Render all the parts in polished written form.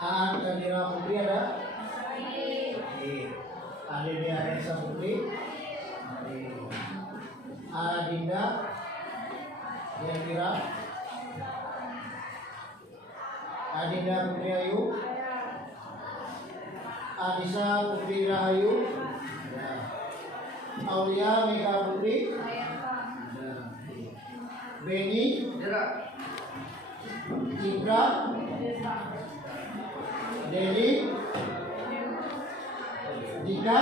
Adira Putri ada? Adinda Esa Putri. Adinda Yandira. Adinda Putri Ayu. Anissa Putri Rahayu. Aulia Mega Putri. Beni Citra. Deli Dika.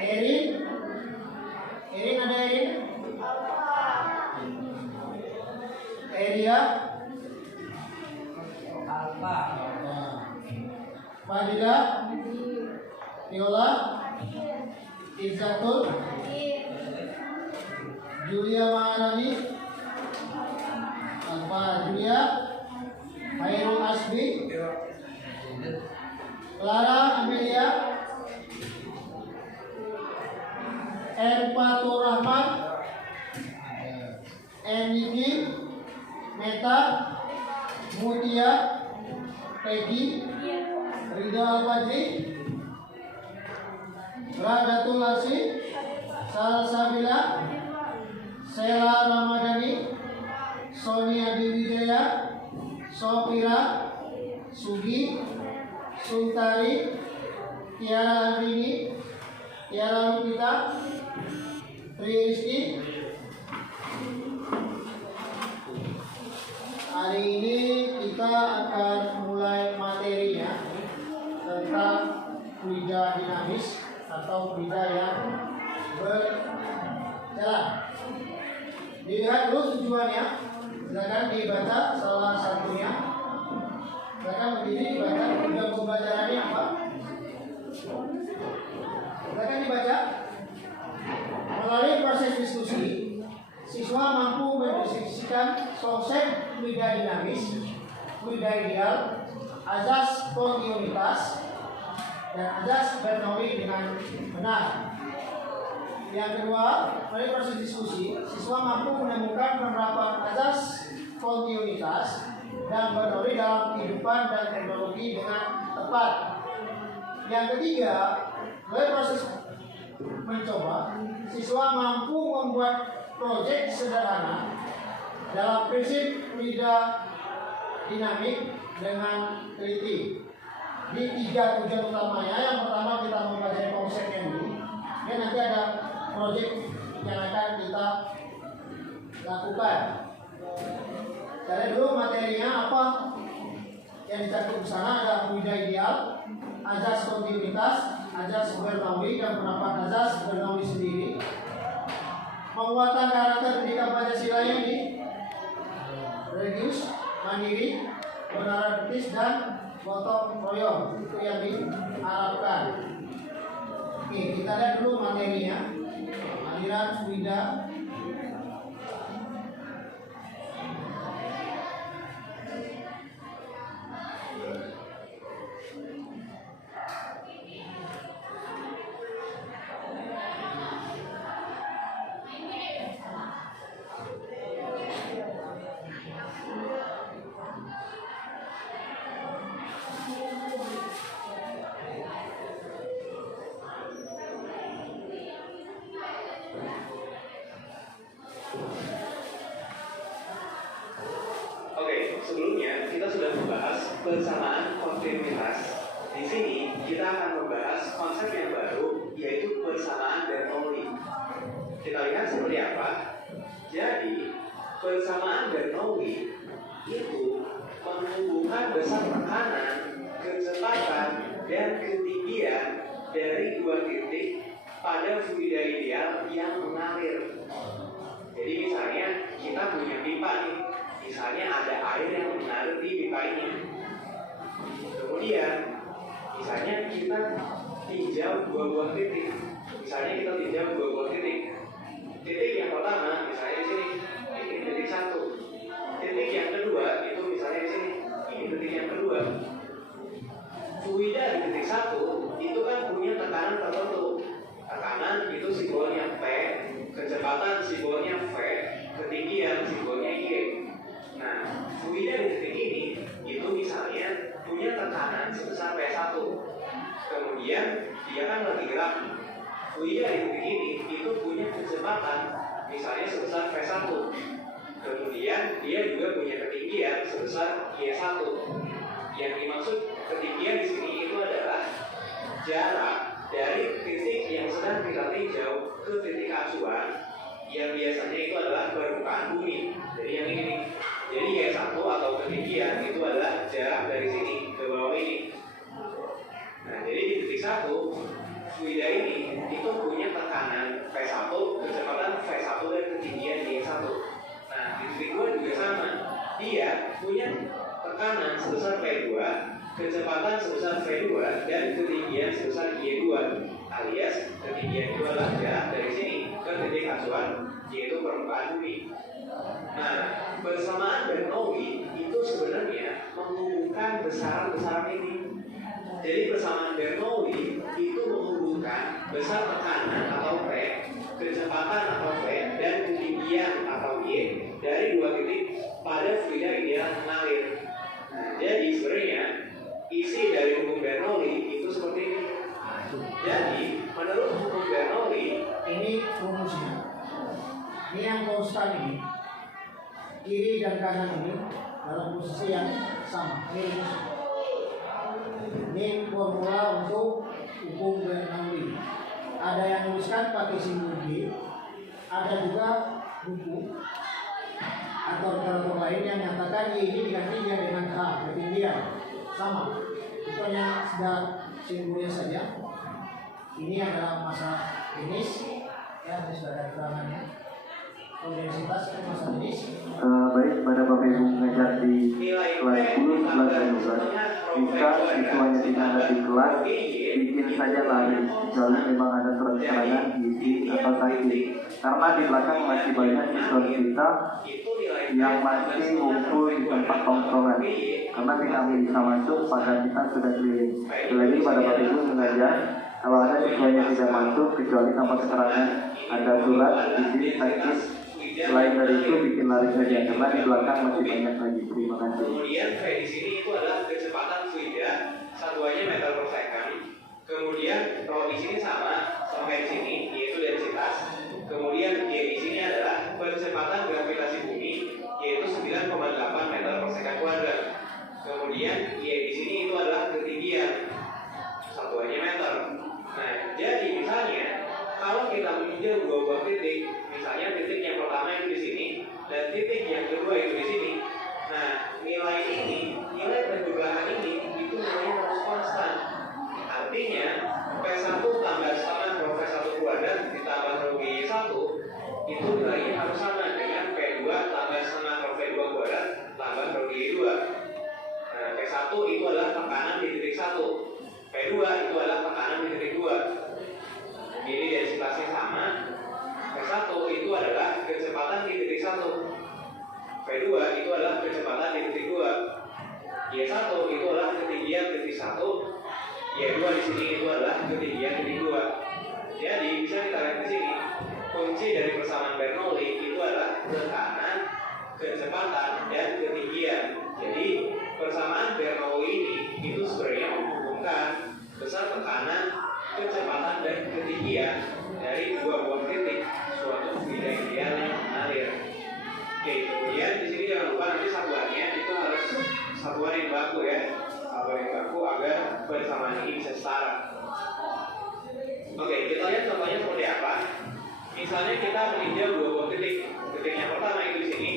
Erin ada Erin. Eria Alfa. Fadila Viola Izzatul Julia Maharani Alfa Julia Hairul Asbi Clara Amelia Erpatur Rahman Eniki Meta Mutia Peggy Rida Al-Fajri Radatul Asih Salsabila Sela Ramadhani Sonia Diwijaya Sofira Sugi Suntari Tiara Andini Tiara Lupita Triisti. Hari ini kita akan mulai materinya tentang fluida dinamis atau fluida yang berjalan. Dilihat dulu tujuannya, silakan dibaca salah satunya. Silakan berdiri dibaca. Tujuan pembelajarannya apa? Silakan dibaca. Melalui proses diskusi, siswa mampu mendiskusikan konsep fluida dinamis, fluida ideal, azas kontinuitas, dan azas Bernoulli dengan benar. Yang kedua, melalui proses diskusi, siswa mampu menemukan penerapan azas kontinuitas dan Bernoulli dalam kehidupan dan teknologi dengan tepat. Yang ketiga, melalui proses mencoba, siswa mampu membuat proyek sederhana dalam prinsip fluida dinamik dengan teliti. Di 3 tujuan utamanya, yang pertama kita mempelajari konsepnya dulu, dan nanti ada proyek yang akan kita lakukan. Cari dulu materinya apa yang dicakup di sana. Ada fluida ideal, azas kontinuitas, azas Bernoulli, dan penerapan azas Bernoulli sendiri. Penguatan karakter pendidikan Pancasila ini religius, mandiri, kebenaran etis, dan gotong royong. Itu yang diharapkan. Oke, kita lihat dulu materinya. Aliran fluida. Sebelumnya kita sudah membahas persamaan kontinuitas. Di sini kita akan membahas konsep yang baru, yaitu persamaan Bernoulli. Kita lihat seperti apa. Jadi persamaan Bernoulli itu menghubungkan besar tekanan, kecepatan, dan ketinggian dari 2 titik pada fluida ideal yang mengalir. Jadi misalnya kita punya pipa nih. Misalnya ada air yang mengalir di pipa ini. Kemudian, misalnya kita tinjau 2 buah titik. Misalnya kita tinjau 2 buah titik. Titik yang pertama, misalnya di sini, ini titik 1. Titik yang kedua, itu misalnya di sini, ini titik yang kedua. Fluida di titik 1 itu kan punya tekanan tertentu. Tekanan itu simbolnya P, kecepatan simbolnya V, ketinggian simbolnya Y. Nah, fluida di titik ini itu misalnya fluida di titik ini itu punya kecepatan misalnya sebesar V1. Kemudian dia juga punya ketinggian sebesar Y1. Yang dimaksud ketinggian di sini itu adalah jarak dari titik yang sedang kita tinjau ke titik acuan yang biasanya itu adalah permukaan bumi. Jadi yang ini nih. Jadi Y1 atau ketinggian itu adalah jarak dari sini ke bawah ini. Nah, jadi di titik 1 fluida ini itu punya tekanan V1, kecepatan V1 dan ketinggian Y1. Nah, di titik 2 juga sama. Dia punya tekanan sebesar V2, kecepatan sebesar V2 dan ketinggian sebesar Y2, alias ketinggian itu adalah jarak dari sini ke titik acuan yaitu permukaan bumi. Nah, persamaan Bernoulli itu sebenarnya menghubungkan besaran-besaran ini. Jadi persamaan Bernoulli itu menghubungkan besar tekanan atau V, kecepatan atau V, dan ketinggian atau Y dari dua titik pada fluida ideal mengalir. Nah, jadi sebenarnya isi dari hukum Bernoulli itu seperti ini. Jadi menurut hukum Bernoulli Ini rumusnya. Ini yang konstan ini. Kiri dan kanan ini dalam posisi yang sama. Ini rumusnya. Ini formula untuk hukum Bernoulli. Ada yang tuliskan pakai simbol G, ada juga buku atau literatur lain yang nyatakan Y ini digantinya dengan H, ketinggian sama. Itu hanya sudah simbolnya saja. Ini adalah masa finish, ya, ini sudah ada keterangannya. Kondensitas itu masa finish. Baik, pada Bapak Ibu mengajar di kelas 10, 11, dan 12 jika siswanya tidak ada di kelas, bikin saja lari kecuali memang ada surat keterangan gizi atau sakit. Karena di belakang masih banyak siswa kita yang masih ngumpul di tempat tongkrongan. Karena tidak bisa masuk, pagar kita sudah keliling. Lagi pada Bapak Ibu mengajar, kalau ada siswanya tidak masuk kecuali tanpa keterangan ada surat gizi sakit. Selain dari itu bikin lari saja karena di belakang masih banyak lagi. Terima kasih. Kemudian V di sini itu adalah kecepatan fluida, satuannya meter per second. Kemudian kalau di sini sama kayak di sini yaitu densitas. Kemudian Y di sini adalah percepatan gravitasi bumi yaitu 9,8 meter per second kuadrat. Kemudian Y di sini itu adalah ketinggian, satuannya meter. Nah, jadi misalnya kalau kita meninjau dua buah titik, misalnya titik yang pertama itu di sini dan titik yang kedua itu di sini. Nah, nilai ini, nilai perbedaan ini itu namanya harus konstan. Artinya P1 tambah setengah per V1 kuadrat ditambah per Y1 itu nilainya harus sama dengan P2 tambah setengah per V2 kuadrat tambah per Y2. Nah, P1 itu adalah tekanan di titik 1, P2 itu adalah tekanan di titik 2. Jadi densitasnya sama. V1 itu adalah kecepatan di titik 1. V2 itu adalah kecepatan di titik 2. Y1 itu adalah ketinggian titik 1. Y2 di sini itu adalah ketinggian titik 2. Jadi bisa kita lihat di sini kunci dari persamaan Bernoulli itu adalah tekanan, kecepatan, dan ketinggian. Jadi persamaan Bernoulli ini itu sebenarnya menghubungkan besar tekanan, kecepatan, dan ketinggian dari dua buah titik suatu fluida ideal yang mengalir. Oke, kemudian di sini jangan lupa nanti satuannya itu harus satuan yang baku ya, satuan yang baku agar persamaan ini bisa setara. Oke, kita lihat contohnya seperti apa. Misalnya kita meninjau dua buah titik. Titik yang pertama itu di sini,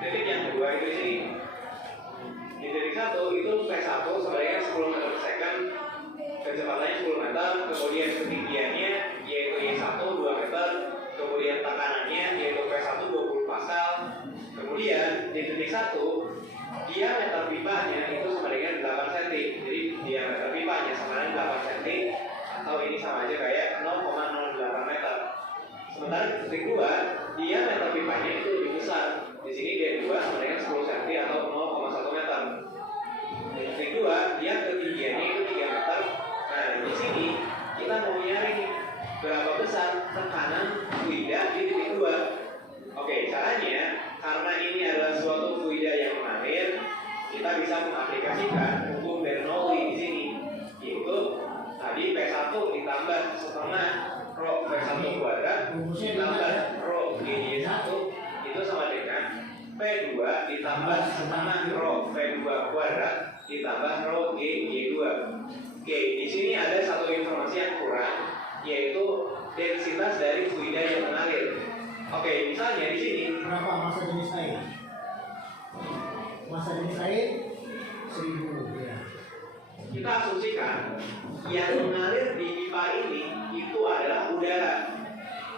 titik yang kedua itu di sini. Di titik 1 itu P1 sebenarnya 10 meter per second, kecepatannya 10 meter, kemudian ketinggiannya yaitu Y1 2 meter, kemudian tekanannya yaitu P1 20 pascal. Kemudian di titik 1 diameter pipanya itu sama dengan 8 cm. Jadi diameter pipanya sama dengan 8 cm atau ini sama aja kayak 0,08 meter. Sementara di titik 2 diameter pipanya itu lebih besar. Di sini dia 2 sama dengan 10 cm atau 0,1 meter. Di titik 2 dia ketinggiannya itu 3 meter. Nah, di sini kita mau nyari berapa besar tekanan fluida di titik 2. Oke, caranya karena ini adalah suatu fluida yang mengalir, kita bisa mengaplikasikan hukum Bernoulli di sini, yaitu tadi P1 ditambah setengah rho V1 kuadrat ditambah rho GY1 itu sama dengan P2 ditambah setengah rho V2 kuadrat ditambah rho GY2. Oke, di sini ada satu informasi yang kurang, yaitu densitas dari fluida yang mengalir. Oke, misalnya di sini berapa massa jenis air? Massa jenis air 1000 ya. kita asumsikan yang mengalir di pipa ini itu adalah udara,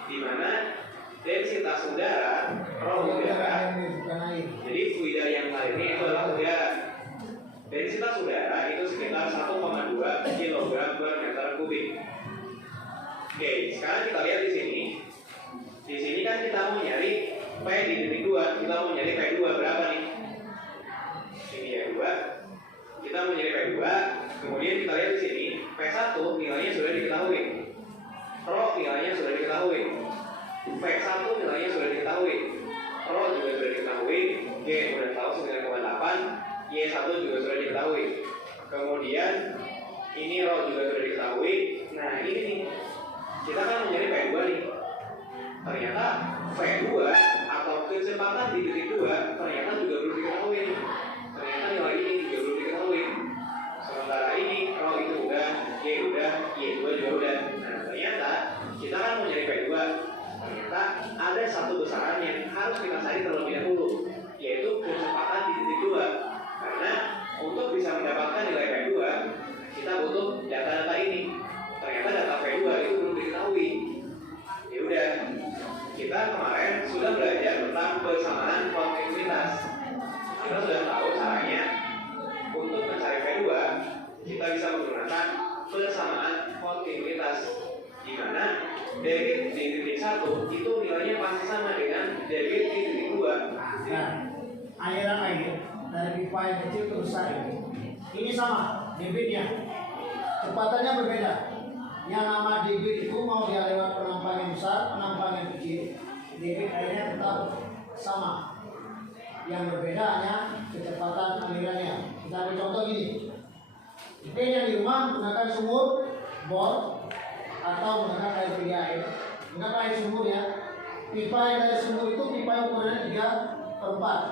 di mana densitas udara, rho udara. Bukan air. Jadi fluida yang mengalirnya itu adalah udara. Densitas udara itu sekitar 1,2 kg per meter kubik. Oke, sekarang kita lihat di sini. Di sini kan kita mau nyari P di titik 2, kita mau nyari P2 berapa nih? Ini ya 2. Kita mau nyari P2, kemudian kita lihat di sini P1 nilainya sudah diketahui. Rho nilainya sudah diketahui. P1 nilainya sudah diketahui. Rho juga sudah diketahui. G sudah tahu 9,8. Y1 juga sudah diketahui. Kemudian ini rho juga sudah diketahui. Nah ini nih, kita kan mencari P2 nih. Ternyata V2 atau kecepatan di titik 2 ternyata juga belum diketahui. Ternyata nilai ini juga belum diketahui. Sementara ini rho itu udah, Y udah, Y2 juga udah. Nah ternyata kita kan mau nyari P2. Ternyata ada satu besaran yang harus kita cari terlebih dahulu, yaitu kecepatan di titik 2. Karena untuk bisa mendapatkan nilai P2, kita butuh data-data ini. Ternyata data P2 itu belum diketahui. Ya udah, kita kemarin sudah belajar tentang persamaan kontinuitas. Kita sudah tahu caranya untuk mencari P2, kita bisa menggunakan persamaan kontinuitas, di mana debit di titik 1 itu nilainya pasti sama dengan debit di titik 2. Nah, aliran air dari pipa yang kecil ke besar ini sama debitnya, kecepatannya berbeda. Yang nama debit itu mau dia lewat penampang yang besar, penampang yang kecil, debit airnya tetap sama. Yang berbeda hanya kecepatan alirannya. Kita ambil contoh gini. Oke, yang di rumah menggunakan sumur bor atau menggunakan air PDAM, menggunakan air sumur ya. Pipa yang dari sumur itu pipa yang ukurannya 3/4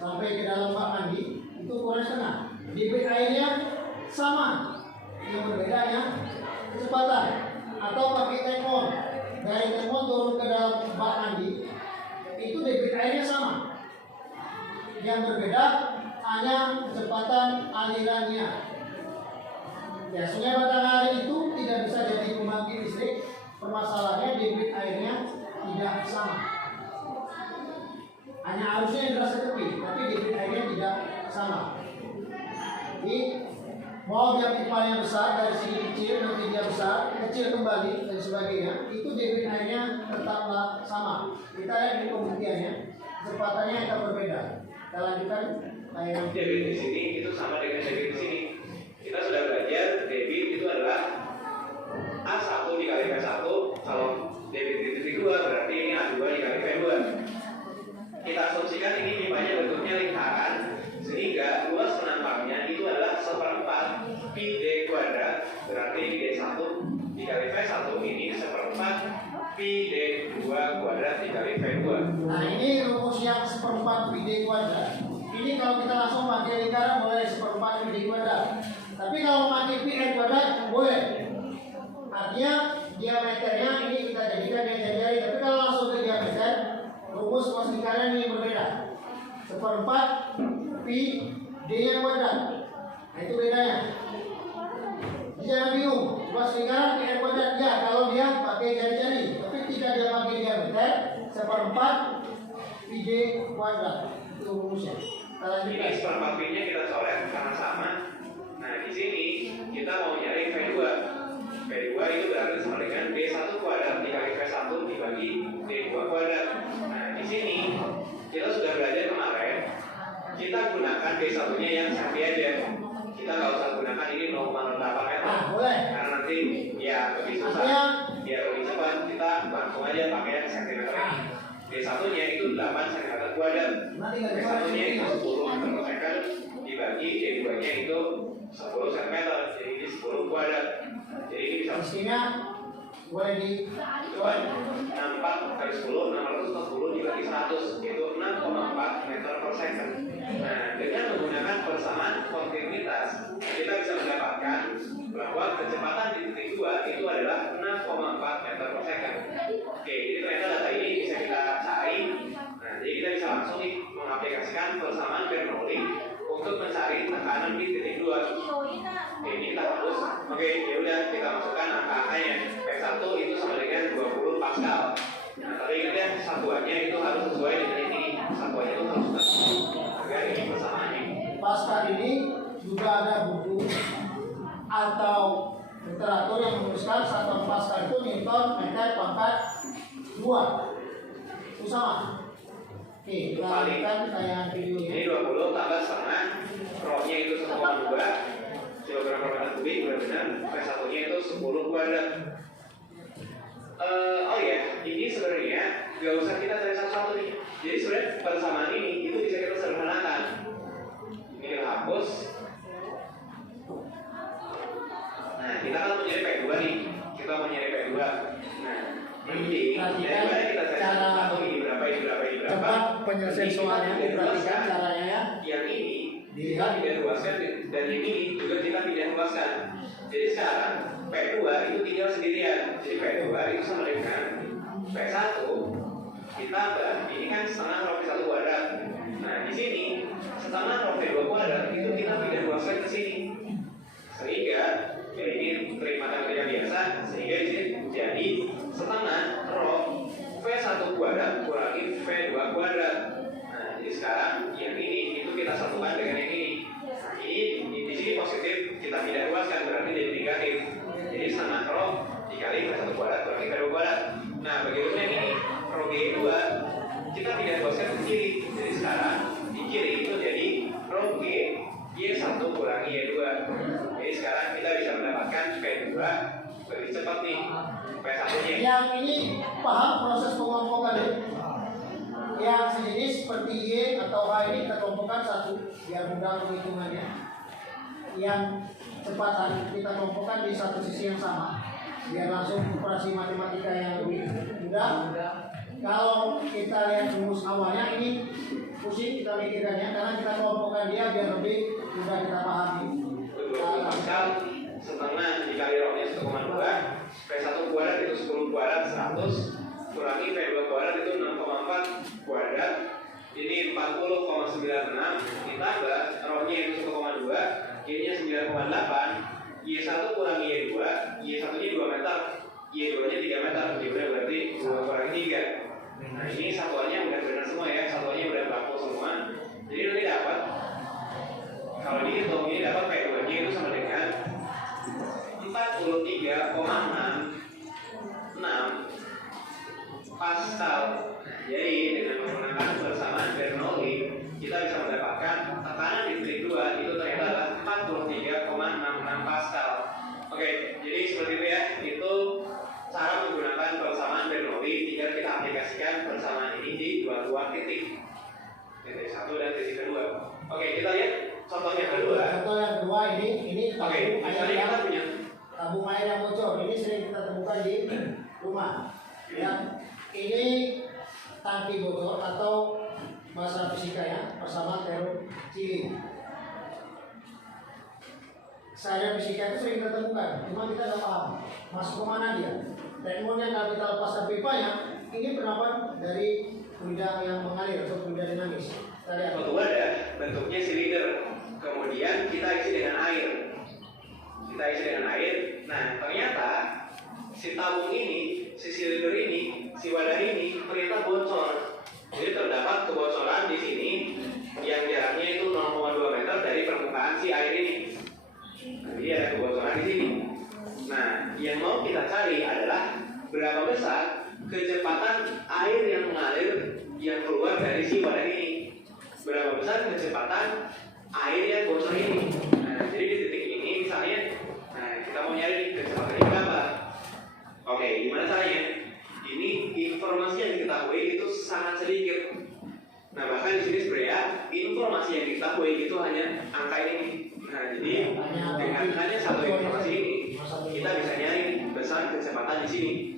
sampai ke dalam bak mandi itu ukurannya setengah. Debit airnya sama, yang berbedanya kecepatan. Atau pakai teflon, dari teflon turun ke dalam bak mandi itu debit airnya sama, yang berbeda hanya kecepatan alirannya. Ya, sungai Batanghari itu tidak bisa jadi pembangkit listrik. Permasalahannya debit airnya tidak sama. Hanya arusnya yang terasa tepi, tapi debit airnya tidak sama. Jadi mau dia pipanya besar dari segi kecil nanti dia besar, kecil kembali dan sebagainya, itu debit airnya tetaplah sama. Kita lihat di pembuktiannya, kecepatannya akan berbeda. Kita lanjutkan. Debit di sini itu sama dengan debit di sini. Kita sudah belajar debit itu adalah A1 dikali P1. Kalau debit di titik 2 berarti ini A2 dikali P2. Kita asumsikan ini pipanya bentuknya lingkaran, sehingga luas penampangnya itu adalah 1/4 pi d kuadrat. Berarti ini D1 dikali V1 ini 1/4 pi d2 kuadrat dikali V2. Nah ini rumus yang 1/4 pi d kuadrat. Ini kalau kita langsung pakai lingkaran boleh 1/4 pi d kuadrat. Tapi kalau pakai pi r kuadrat boleh. Artinya diameternya ini kita jadikan yang jari-jari. Tapi kalau langsung ke diameter, rumus lingkaran ini berbeda. 1/4 pi d-nya kuadrat. Nah itu bedanya. Jangan bingung. Luas lingkaran pi r kuadrat ya kalau dia pakai jari-jari. Tapi tidak dia pakai diameter, 1/4 pi d kuadrat. Itu rumusnya. Ini 1/4 pi-nya kita coret karena sama. Nah di sini kita mau nyari V2. V2 itu berarti sama dengan D1 kuadrat dikali V1 dibagi D2 kuadrat. Nah di sini kita sudah belajar kemarin. Kita gunakan D1-nya yang senti aja. Kita nggak usah gunakan ini 0,08 meter. Boleh. Karena nanti ya lebih susah. Biar lebih cepat kita langsung aja pakai yang sentimeter ini. D1-nya itu 8 cm kuadrat. D1-nya itu 10 meter per second dibagi D2-nya itu 10 cm. Jadi ini 10 kuadrat. Jadi ini bisa Mestinya boleh di 64 kali 10, 640 dibagi 100, itu 6,4 meter per second. Nah, dengan menggunakan persamaan kontinuitas, kita bisa mendapatkan bahwa kecepatan di titik 2 itu adalah 6,4 meter per second. Oke, jadi ternyata data ini bisa kita cari. Nah, jadi kita bisa langsung nih mengaplikasikan persamaan Bernoulli untuk mencari tekanan di titik 2. Oke, ini kita hapus. Oke, ya udah kita masukkan angka-angkanya. P1 itu sama dengan 20 Pascal. Nah, tapi ingat ya, satuannya itu harus sesuai dengan ini. Satuannya itu harus sesuai. Agar ini persamaannya. Pascal ini juga ada buku atau literatur yang menuliskan satuan Pascal itu Newton meter pangkat 2. Itu sama. Oke, kita lanjutkan tayangan videonya. Ini 20 tambah setengah, rho-nya itu 1,2 kilogram per meter kubik, benar-benar. P1-nya itu 10 kuadrat. Oh ya, ini sebenarnya gak usah kita cari satu-satu nih. Jadi sebenarnya persamaan ini itu bisa kita sederhanakan. Ini kita hapus. Nah, kita kan mau nyari P2 nih. Kita mau nyari P2. Nah, jadi daripada kita cari satu ini berapa, ini berapa, ini berapa. Cepat penyelesaian soalnya, diperhatikan caranya ya. Yang ini kita tidak luaskan dan yang ini juga kita tidak luaskan. Jadi sekarang P2 itu tinggal sendirian. Jadi P2 itu sama dengan P1 ditambah ini kan setengah rho P1 kuadrat. Nah, di sini setengah rho P2 kuadrat itu kita tidak luaskan ke sini. Sehingga ya ini trik matematika biasa, sehingga di sini jadi setengah rho V1 kuadrat kurangi V2 kuadrat. Nah, jadi sekarang yang ini itu kita satukan dengan yang ini. Nah, ini di sini positif, kita tidak luaskan berarti jadi negatif. Jadi setengah rho dikali V1 kuadrat kurangi V2 kuadrat. Nah, bagaimana yang ini? Rho G2 kita tidak luaskan ke kiri. Jadi sekarang di kiri itu jadi rho G Y1 kurangi Y2. Jadi sekarang kita bisa mendapatkan V2 lebih cepat nih. P1-nya. Yang ini paham proses pengelompokan ya? Yang sejenis seperti Y atau H ini kita kelompokkan satu biar mudah penghitungannya. Yang kecepatan kita kelompokkan di satu sisi yang sama biar langsung operasi matematika yang lebih mudah. Kalau kita lihat rumus awalnya ini pusing kita mikirkannya karena kita kelompokkan dia biar lebih mudah kita pahami. 20 Pascal setengah dikali rho-nya 1,2, P1 kuadrat itu 10 kuadrat 100 kurangi P2 kuadrat itu 6,4 kuadrat. Ini 40,96 ditambah rho-nya itu 1,2, Y-nya 9,8, Y1 kurangi Y2, Y1-nya 2 meter, Y2-nya 3 meter, Y2 berarti 2 kurangi 3. Nah, ini satuannya udah benar semua ya, satuannya udah baku semua. Jadi nanti dapat kalau dihitung ini dapat P2-nya itu sama dengan 43,66 Pascal. Jadi dengan menggunakan persamaan Bernoulli kita bisa mendapatkan tekanan di titik 2 itu ternyata adalah 43,66 Pascal. Oke, jadi seperti itu ya. Itu cara menggunakan persamaan Bernoulli. Tinggal kita aplikasikan persamaan ini di dua titik. Titik 1 dan titik kedua. Oke, kita lihat contoh yang kedua. Contoh yang kedua ini Oke, misalnya kita punya tabung air yang bocor. Ini sering kita temukan di rumah. Ya, ini tangki bocor atau bahasa fisika ya, persamaan teori Cili. Saya fisika itu sering kita temukan, cuma kita nggak paham masuk ke mana dia. Teknologi yang nggak kita lepaskan pipanya, ini berapa dari fluida yang mengalir atau fluida dinamis. Kita lihat. Suatu wadah bentuknya silinder, kemudian kita isi dengan air. Nah, ternyata si tabung ini, si silinder ini, si wadah ini ternyata bocor. Jadi terdapat kebocoran di sini yang jaraknya itu 0,2 meter dari permukaan si air ini. Jadi ada kebocoran di sini. Nah, yang mau kita cari adalah berapa besar kecepatan air yang mengalir yang keluar dari si wadah ini. Berapa besar kecepatan air yang bocor ini. Nah, jadi di titik ini misalnya, nah kita mau nyari kecepatannya berapa. Oke, gimana caranya? Ini informasi yang diketahui itu sangat sedikit. Nah, bahkan di sini sebenarnya informasi yang diketahui itu hanya angka ini. Nah, jadi dengan hanya satu informasi ini kita bisa nyari besar kecepatan di sini.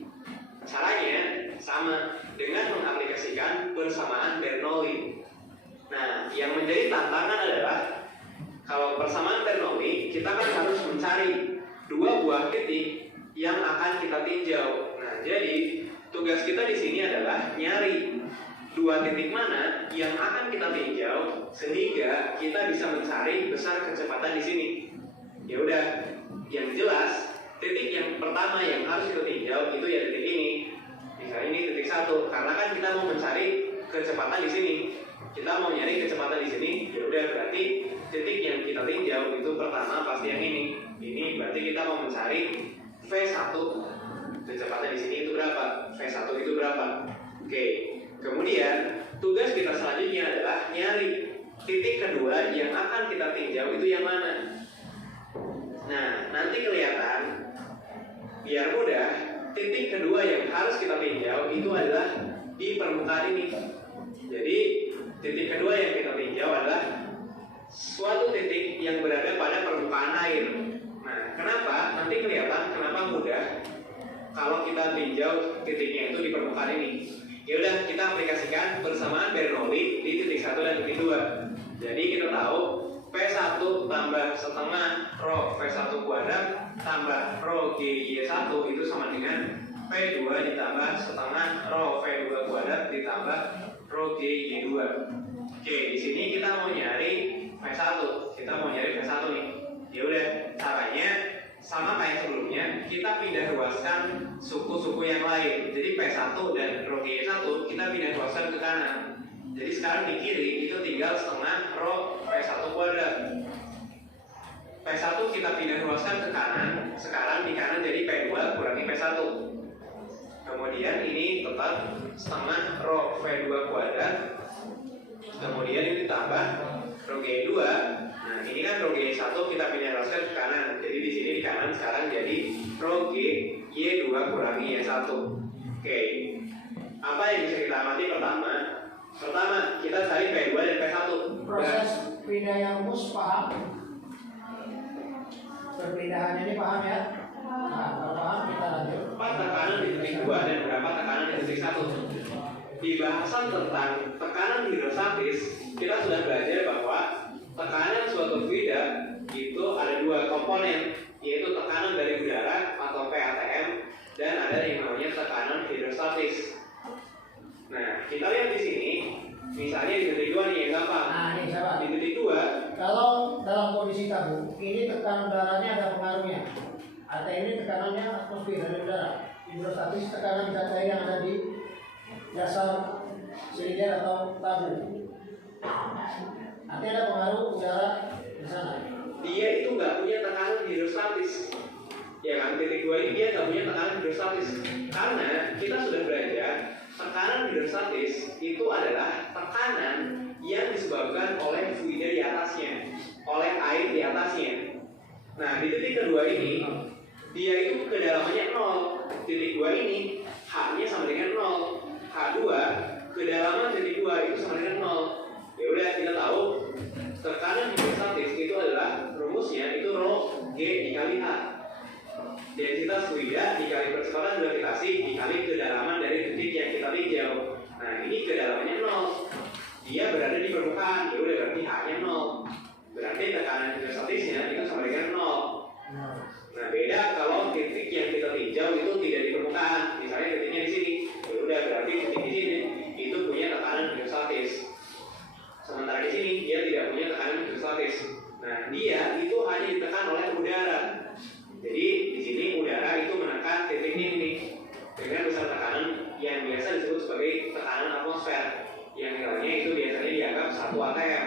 menggunakan persamaan Bernoulli. Nah, yang menjadi tantangan adalah kalau persamaan Bernoulli, kita kan harus mencari dua buah titik yang akan kita tinjau. Nah, jadi tugas kita di sini adalah nyari dua titik mana yang akan kita tinjau sehingga kita bisa mencari besar kecepatan di sini. Ya udah, yang jelas titik yang pertama yang harus kita tinjau itu ya titik ini. Misalnya ini titik 1, karena kan kita mau mencari kecepatan di sini. Kita mau nyari kecepatan di sini, ya udah berarti titik yang kita tinjau itu pertama pasti yang ini. Ini berarti kita mau mencari V1 kecepatan di sini itu berapa? V1 itu berapa? Oke. Kemudian tugas kita selanjutnya adalah nyari titik kedua yang akan kita tinjau itu yang mana. Nah, nanti kelihatan biar mudah, titik kedua yang harus kita tinjau itu adalah di permukaan ini. Jadi titik kedua yang kita tinjau adalah suatu titik yang berada pada permukaan air. Nah, kenapa? Nanti kelihatan kenapa mudah kalau kita tinjau titiknya itu di permukaan ini. Ya udah, kita aplikasikan persamaan Bernoulli di titik 1 dan titik 2. Jadi kita tahu P1 tambah setengah rho V1 kuadrat tambah rho GY1 itu sama dengan P2 ditambah setengah rho V2 kuadrat ditambah rho GY2. Oke, di sini kita mau nyari V1. Kita mau nyari V1 nih. Ya udah, caranya sama kayak sebelumnya, kita pindah ruaskan suku-suku yang lain. Jadi P1 dan rho GY1 kita pindah ruaskan ke kanan. Jadi sekarang di kiri itu tinggal setengah rho P1 kuadrat. P1 kita pindah ruaskan ke kanan. Sekarang di kanan jadi P2 kurangi P1. Kemudian ini tetap setengah rho V2 kuadrat. Kemudian ini ditambah rho G2. Nah, ini kan rho G1 kita pindah ruaskan ke kanan. Jadi di sini di kanan sekarang jadi rho G Y2 kurangi Y1. Oke. Apa yang bisa kita amati pertama? Pertama, kita cari P2 dan P1. Proses pindah yang rumus paham? Perpindahan ini paham ya? Nah, kalau paham kita lanjut. Berapa tekanan di titik 2 dan berapa tekanan di titik 1? Di bahasan tentang tekanan hidrostatis, kita sudah belajar bahwa tekanan suatu fluida itu ada dua komponen, yaitu tekanan dari udara atau PATM dan ada yang namanya tekanan hidrostatis. Nah, kita lihat di sini, misalnya di titik 2 nih yang gampang. Nah, ini sahabat. Di titik 2, Kalau dalam kondisi tabung, ini tekanan udaranya ada pengaruhnya. ATM ini tekanannya atmosfer dari udara. Hidrostatis tekanan zat air yang ada di dasar silinder atau tabung. Nanti ada pengaruh udara di sana. dia itu nggak punya tekanan hidrostatis. Ya kan, titik 2 ini dia nggak punya tekanan hidrostatis. Karena kita sudah belajar tekanan hidrostatis itu adalah tekanan yang disebabkan oleh fluida di atasnya, oleh air di atasnya. Nah, di titik kedua ini dia itu kedalamannya 0. Titik 2 ini H-nya sama dengan 0. H2 kedalaman titik 2 itu sama dengan 0. Ya udah, kita tahu tekanan hidrostatis itu adalah rumusnya itu rho G dikali H. Densitas fluida dikali percepatan gravitasi dikali kedalaman dari titik yang kita tinjau. Nah, ini kedalamannya 0. Dia berada di permukaan, ya udah berarti H-nya 0. Berarti tekanan hidrostatisnya itu sama dengan 0. Nah, beda kalau titik yang kita tinjau itu tidak di permukaan. Misalnya titiknya di sini, ya udah berarti titik di sini itu punya tekanan hidrostatis. Sementara di sini dia tidak punya tekanan hidrostatis. Nah, dia itu hanya ditekan oleh udara. Jadi di sini udara itu menekan titik ini dengan besar tekanan yang biasa disebut sebagai tekanan atmosfer, yang nilainya itu biasanya dianggap 1 atm.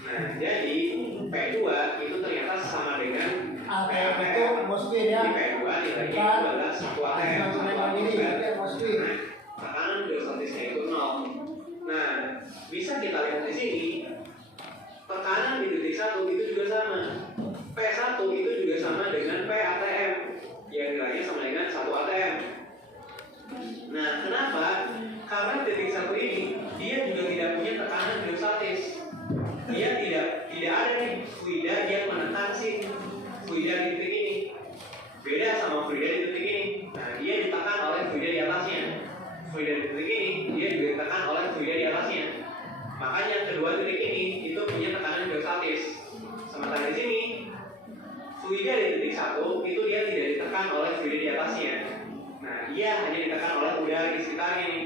Nah, jadi P2 itu ternyata sama dengan ATM itu atmosfer ya. di P2 nilainya itu adalah 1 atm. Atmosfer. Tekanan hidrostatisnya itu 0. Nah, bisa kita lihat di sini tekanan di titik 1 itu juga sama. P1 itu juga sama dengan P ATM yang nilainya sama dengan 1 ATM. Nah, kenapa? Karena titik 1 ini dia juga tidak punya tekanan hidrostatis. Dia tidak ada nih fluida yang menekan si fluida di titik ini. Beda sama fluida di titik ini. Nah, dia ditekan oleh fluida di atasnya. Fluida di titik ini dia juga ditekan oleh 1 itu dia tidak ditekan oleh fluid di atasnya. Nah, dia hanya ditekan oleh udara di sekitarnya nih.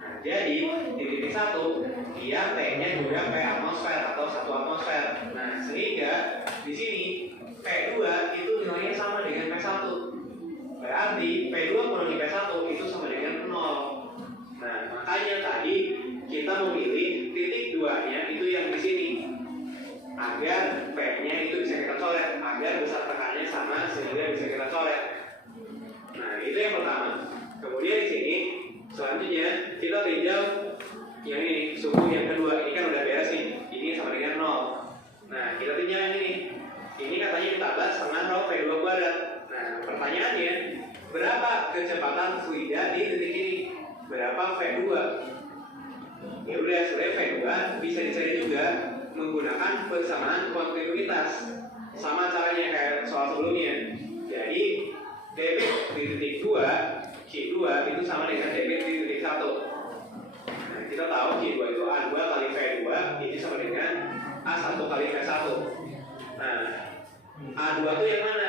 Nah, jadi di titik 1 dia P-nya juga P atmosfer atau 1 atmosfer. Nah, sehingga di sini P2 itu nilainya sama dengan P1. Berarti P2 kurangi P1 itu sama dengan 0. Nah, makanya tadi kita memilih titik 2-nya itu yang di sini agar P-nya itu bisa kita coret, agar besar tekanannya sama sehingga bisa kita coret. Nah, itu yang pertama. Kemudian di sini selanjutnya kita tinjau yang ini, suhu yang kedua. Ini kan udah beres nih. Ini sama dengan 0. Nah, kita tinjau yang ini. Ini katanya ditambah setengah rho V2 kuadrat. Nah, pertanyaannya, berapa kecepatan fluida di titik ini? Berapa V2? Ya udah, sebenarnya V2 bisa dicari juga menggunakan persamaan kontinuitas. Sama caranya kayak soal sebelumnya. Jadi debit di titik 2 Q2 itu sama dengan debit di titik 1. Nah, kita tahu Q2 itu A2 kali V2 ini sama dengan A1 kali V1. Nah, A2 itu yang mana?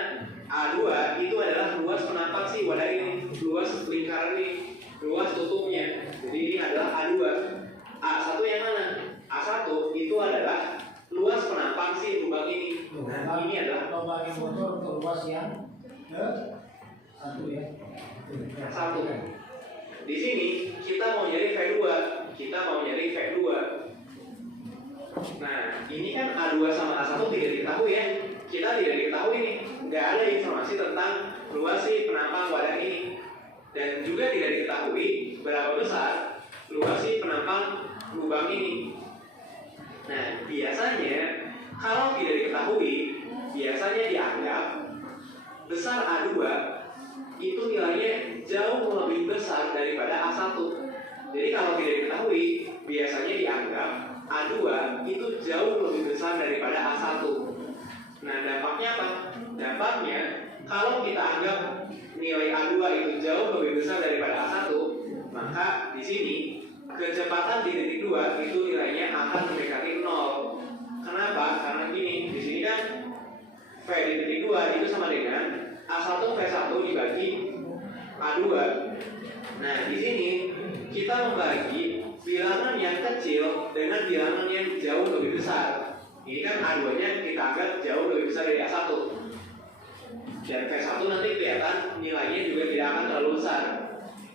A2 itu adalah luas penampang si wadah ini, luas lingkaran ini, luas tutupnya. Jadi ini adalah A2. A1 yang mana? A1 itu adalah luas penampang si lubang ini. Nah, ini adalah lubang motor terluas yang ke 1 ya. 1. Di sini kita mau nyari V2. Kita mau nyari V2. Nah, ini kan A2 sama A1 tidak diketahui ya. Kita tidak diketahui nih. Nggak ada informasi tentang luas si penampang wadah ini. Dan juga tidak diketahui berapa besar luas si penampang lubang ini. Nah, biasanya kalau tidak diketahui, biasanya dianggap besar A2 itu nilainya jauh lebih besar daripada A1. Jadi kalau tidak diketahui, biasanya dianggap A2 itu jauh lebih besar daripada A1. Nah, dampaknya apa? Dampaknya kalau kita anggap nilai A2 itu jauh lebih besar daripada A1, maka di sini kecepatan di titik 2 itu nilainya akan mendekati 0. Kenapa? Karena gini, di sini kan V di titik 2 itu sama dengan A1 V1 dibagi A2. Nah, di sini kita membagi bilangan yang kecil dengan bilangan yang jauh lebih besar. Ini kan A2-nya kita anggap jauh lebih besar dari A1. Dan V1 nanti kelihatan nilainya juga tidak akan terlalu besar.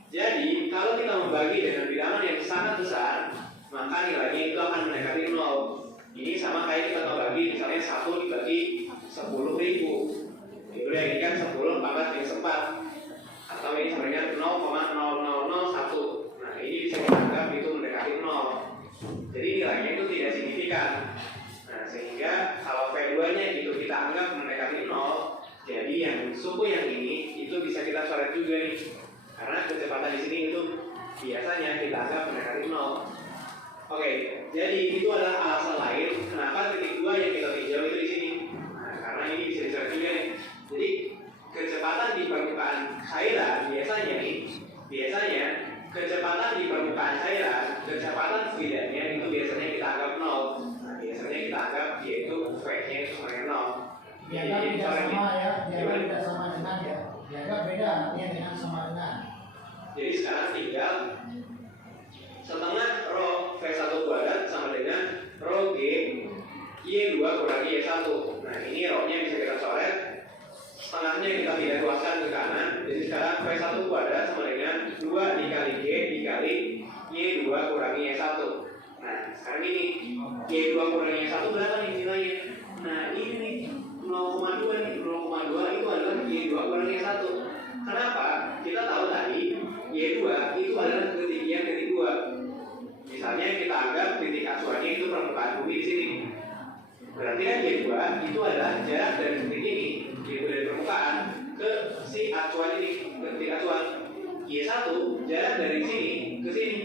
Jadi, kalau kita membagi dengan bilangan yang sangat besar, maka nilainya itu akan mendekati 0. Ini sama kayak kita membagi misalnya 1 dibagi 10.000. Itu ya, ini kan 10 14 4. Atau ini sama dengan 0,0001. Nah, ini bisa kita anggap itu mendekati 0. Jadi nilainya itu tidak signifikan. Nah, sehingga kalau V2-nya itu kita anggap mendekati 0, jadi yang suku yang ini itu bisa kita coret juga nih. Karena kecepatan di sini itu biasanya kita anggap mendekati 0. Oke, jadi itu adalah alasan lain kenapa titik 2 yang kita tinjau itu di sini. Nah, karena ini bisa dicoret juga nih. Jadi kecepatan di permukaan cairan biasanya kecepatan di permukaan cairan, kecepatan fluidnya itu biasanya kita anggap 0. Nah, biasanya kita anggap yaitu V-nya itu sama dengan 0. Dianggap tidak sama ya, dianggap tidak sama dengan ya. Dianggap beda artinya dengan sama dengan. Jadi sekarang tinggal setengah rho V1 kuadrat sama dengan rho G Y2 kurangi Y1. Nah, ini rho-nya bisa kita coret. Setengahnya kita tidak luaskan ke kanan. Jadi sekarang V1 kuadrat sama dengan 2 dikali G dikali Y2 kurangi Y1. Nah, sekarang ini Y2 kurangi Y1 berapa nih nilainya? Nah, ini nih 0,2 nih. 0,2 itu adalah Y2 kurangi Y1. Kenapa? Kita tahu tadi Y2 itu adalah ketinggian titik 2. Misalnya kita anggap titik acuannya itu permukaan bumi di sini. Berarti kan Y2 itu adalah jarak dari titik ini, yaitu dari permukaan ke si acuan ini, ke titik acuan. Y1 jarak dari sini ke sini.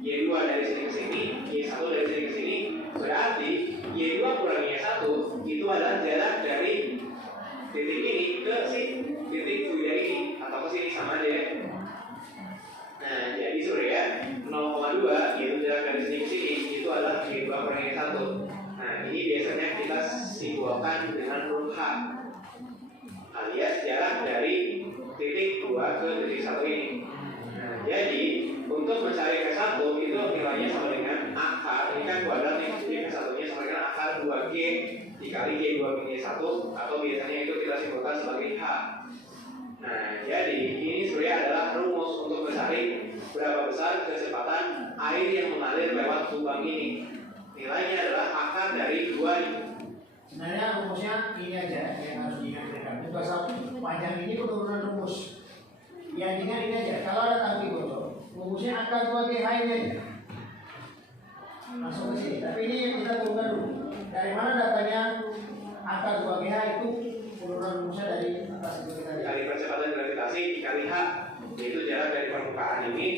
Y2 dari sini ke sini, Y1 dari sini ke sini. Berarti Y2 kurangi Y1 itu adalah jarak dari titik ini ke si titik fluida ini atau ke sini sama aja ya. Nah, jadi surya 0,2 yaitu jarak dari sini ke sini itu adalah Y2 kurangi Y1. Nah, ini biasanya kita simbolkan dengan rho H. alias jarak dari titik 2 ke titik 1 ini. Nah, jadi untuk mencari K1 itu nilainya sama dengan akar, ini kan kuadrat nih, jadi K1 nya sama dengan akar 2G dikali G2-1, atau biasanya itu kita simpulkan sebagai H. Nah, jadi ini sebenarnya adalah rumus untuk mencari berapa besar kecepatan air yang mengalir lewat lubang ini. Nilainya adalah akar dari 2 ini. Sebenarnya rumusnya ini aja yang harus diingat. Bahasa panjang ini penurunan rumus. Yang ingat ini aja. Kalau ada tangki bocor, rumusnya akar 2GH ini aja. Langsung ke sini. Tapi ini yang kita turunkan dulu. Dari mana datanya akar 2GH itu penurunan rumusnya dari atas itu kita lihat. Dari percepatan gravitasi dikali H, yaitu jarak dari permukaan ini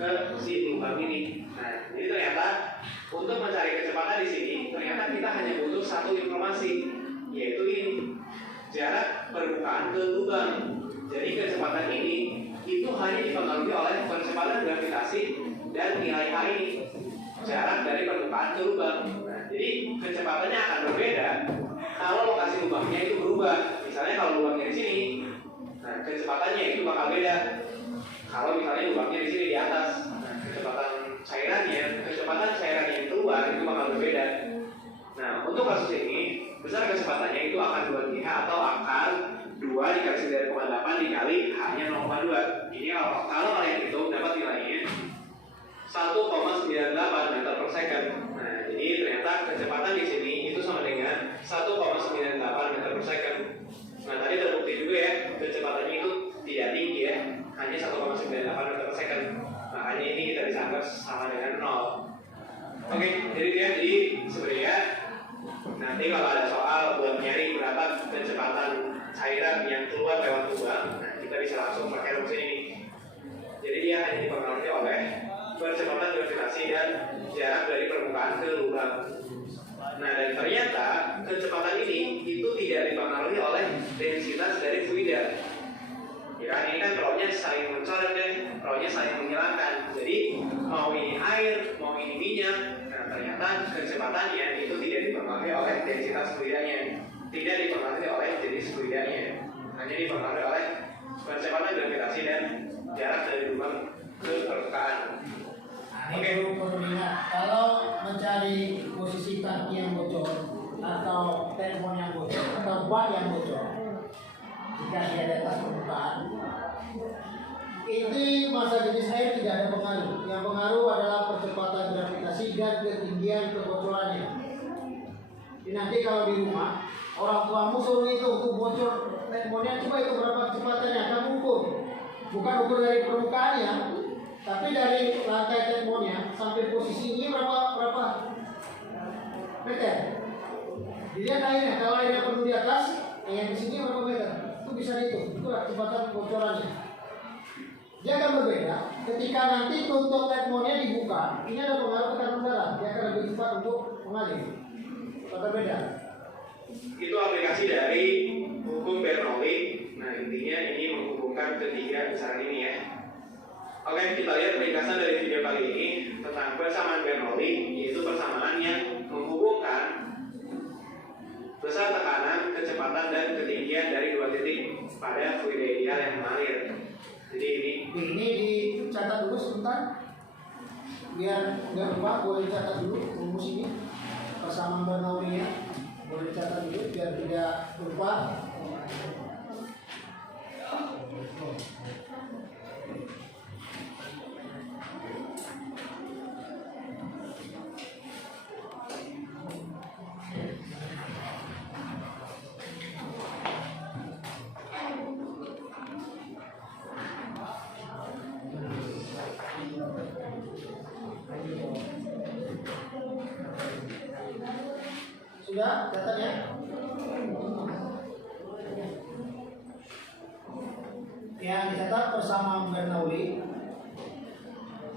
ke si lubang ini. Nah, jadi ternyata untuk mencari kecepatan di sini, ternyata kita hanya butuh satu informasi, yaitu ini jarak permukaan ke lubang. Jadi kecepatan ini itu hanya dipengaruhi oleh percepatan gravitasi dan nilai H ini, jarak dari permukaan ke lubang. Nah, jadi kecepatannya akan berbeda kalau lokasi lubangnya itu berubah. Misalnya kalau lubangnya di sini, nah kecepatannya itu bakal beda. Kalau misalnya lubangnya di sini di atas, nah kecepatan cairan yang keluar itu bakal berbeda. Nah, untuk kasus ini, besar kecepatannya itu akan 2GH atau akar 2 dikali 9,8 dikali H-nya 0,2. Ini kalau kalian hitung dapat nilainya 1,98 meter per second. Nah, jadi ternyata kecepatan di sini itu sama dengan 1,98 meter per second. Nah, tadi terbukti juga ya, kecepatannya itu tidak tinggi ya, hanya 1,98 meter per second. Makanya ini kita bisa anggap sama dengan 0. Oke, jadi sebenarnya nanti kalau ada soal buat nyari berapa kecepatan cairan yang keluar lewat lubang, nah kita bisa langsung pakai rumus ini. Jadi dia hanya dipengaruhi oleh percepatan gravitasi dan jarak dari permukaan ke lubang. Nah, dan ternyata kecepatan ini itu tidak dipengaruhi oleh densitas dari fluida. Ya kan, ini kan rho-nya saling mencoret dan rho-nya saling menghilangkan. Jadi mau ini air, mau ini minyak, nah ternyata kecepatannya itu tidak dipengaruhi oleh densitas fluidanya, tidak dipengaruhi oleh jenis fluidanya, hanya dipengaruhi oleh percepatan gravitasi dan jarak dari lubang ke permukaan. Oke, perlu diingat, kalau mencari posisi tangki yang bocor atau telepon yang bocor atau bak yang bocor, jika dia di atas permukaan, ini masa jenis air tidak ada pengaruh. Yang pengaruh adalah percepatan gravitasi dan ketinggian kebocorannya. Jadi nanti kalau di rumah, orang tuamu suruh itu untuk bocor teleponnya, coba itu berapa kecepatannya, kamu ukur. Bukan ukur dari permukaannya, tapi dari lantai teleponnya sampai posisi ini berapa meter. Dilihat airnya, kalau airnya penuh di atas, yang di sini berapa meter? Itu bisa dihitung, itulah kecepatan kebocorannya. Dia akan berbeda ketika nanti tutup teleponnya dibuka. Ini ada pengaruh tekanan udara, dia akan lebih cepat untuk mengalir. Berbeda. Itu aplikasi dari hukum Bernoulli. Nah, intinya ini menghubungkan ketiga besaran ini ya. Oke, kita lihat ringkasan dari video kali ini tentang persamaan Bernoulli, yaitu persamaan yang menghubungkan besar tekanan, kecepatan, dan ketinggian dari dua titik pada fluida ideal yang mengalir. Jadi ini dicatat dulu sebentar, biar nggak lupa. Boleh dicatat dulu rumus ini, persamaan Bernoulli-nya boleh dicatat dulu biar tidak lupa. Sudah catat ya? Yang dicatat persamaan Bernoulli,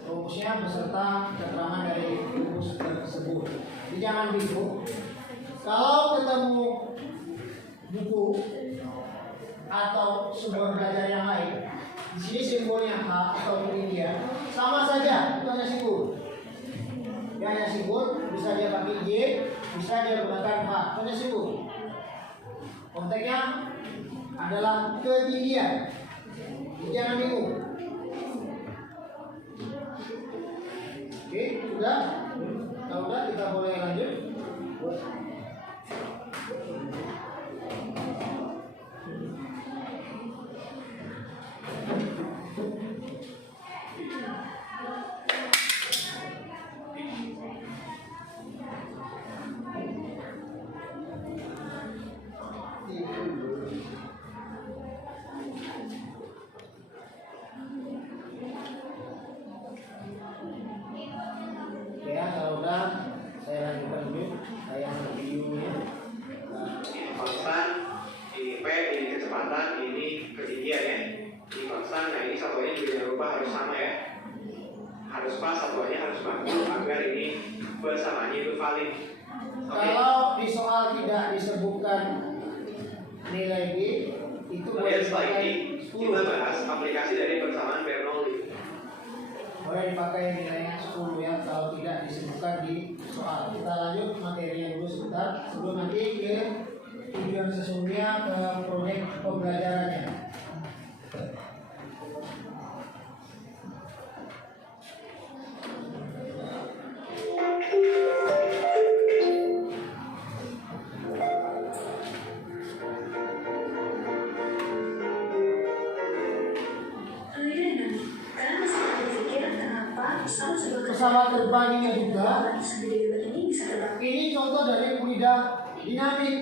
rumusnya beserta keterangan dari rumus tersebut. Jadi jangan bingung. Kalau ketemu buku atau sumber belajar yang lain, di sini simbolnya H atau ketinggian, sama saja, itu hanya simbol. Dia hanya simbol, bisa dia pakai Y, bisa dia gunakan H, hanya simbol. Konteksnya adalah ketinggian. Jangan bingung. Oke, sudah? Kalau sudah kita boleh lanjut. Ya, kalau udah saya lanjutkan dulu. Saya videonya. Ini konstan, ini P, ini kecepatan, ini ketinggian ya. Ini konstan, nah ini satuannya juga jangan lupa harus sama ya. Harus pas, satuannya harus baku agar ini bersamaannya itu valid. Oke. Kalau di soal tidak disebutkan nilai B, itu Kemudian setelah ini kita 10. bahas aplikasi dari persamaan Bernoulli. Boleh dipakai nilainya 10 ya kalau tidak disebutkan di soal. Kita lanjut materinya dulu sebentar sebelum nanti ke tujuan sesungguhnya ke proyek pembelajarannya. Pesawat terbangnya juga. Ini contoh dari fluida dinamik.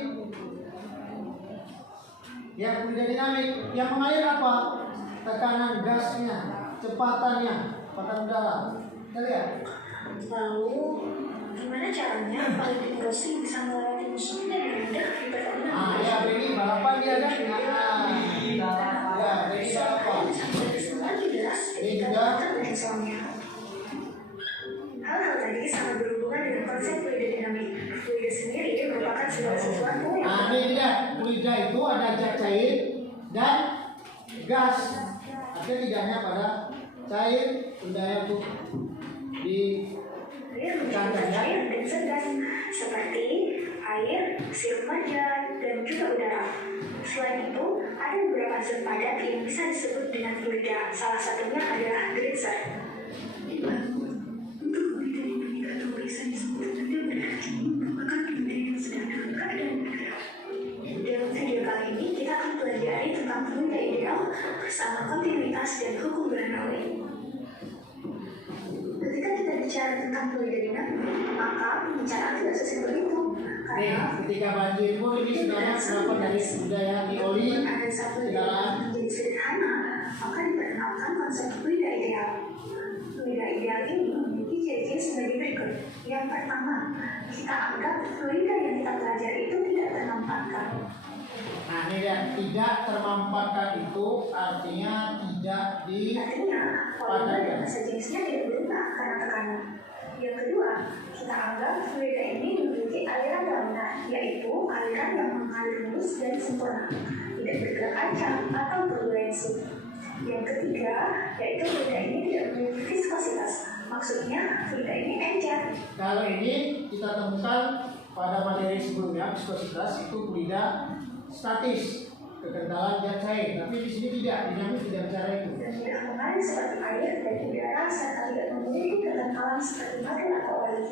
Ya, fluida dinamik yang mengalir apa? Tekanan gasnya, kecepatannya, kecepatan udara. Kita lihat. Lalu, gimana caranya Valentino Rossi bisa melewati musuhnya dengan mudah di pertandingan? Ah, ya, ini balapan dia kan. Ya, ini balapan. Ini juga. Hal-hal tadi sangat berhubungan dengan konsep fluida dinamik. Fluida sendiri merupakan segala sesuatu yang Nah, ini dia. Fluida itu ada zat cair dan gas. Artinya tidak hanya pada cair, udara untuk di air menjadi cair dan segas, seperti air, sirup maja, dan juga udara. Selain itu, ada beberapa zat padat yang bisa disebut dengan fluida. Salah satunya adalah geyser. Untuk fluida dinamik atau bisa disebut fluida berkaca merupakan fluida yang sedang dalam keadaan bergerak. Dalam video kali ini, kita akan pelajari tentang fluida ideal bersama kontinuitas dan hukum Bernoulli. Ketika kita bicara tentang fluida dinamik, maka pembicaraan tidak sesimpel itu. Nih, ketika banjir pun ini sebenarnya pendapat dari budaya di oli Ada satu yang menjadi sederhana, maka diperkenalkan konsep fluida ideal. Fluida ideal ini memiliki ciri-ciri sebagai berikut. Yang pertama, kita anggap fluida yang kita pelajari itu tidak termampatkan. Nah, ini dia, tidak termampatkan itu artinya tidak di Artinya, volume dan massa jenisnya tidak berubah karena tekanan. Yang kedua, kita anggap fluida ini memiliki aliran laminar, yaitu aliran yang mengalir mulus dan sempurna, tidak bergerak acak atau turbulensi. Yang ketiga, yaitu fluida ini tidak memiliki viskositas, maksudnya fluida ini encer. Kalau ini kita temukan pada materi sebelumnya, viskositas itu fluida statis, kekentalan zat cair, tapi di sini tidak, dinamik tidak bicara itu. Dan mudah mengalir seperti air dan udara serta tidak memiliki kekentalan seperti batu atau oli.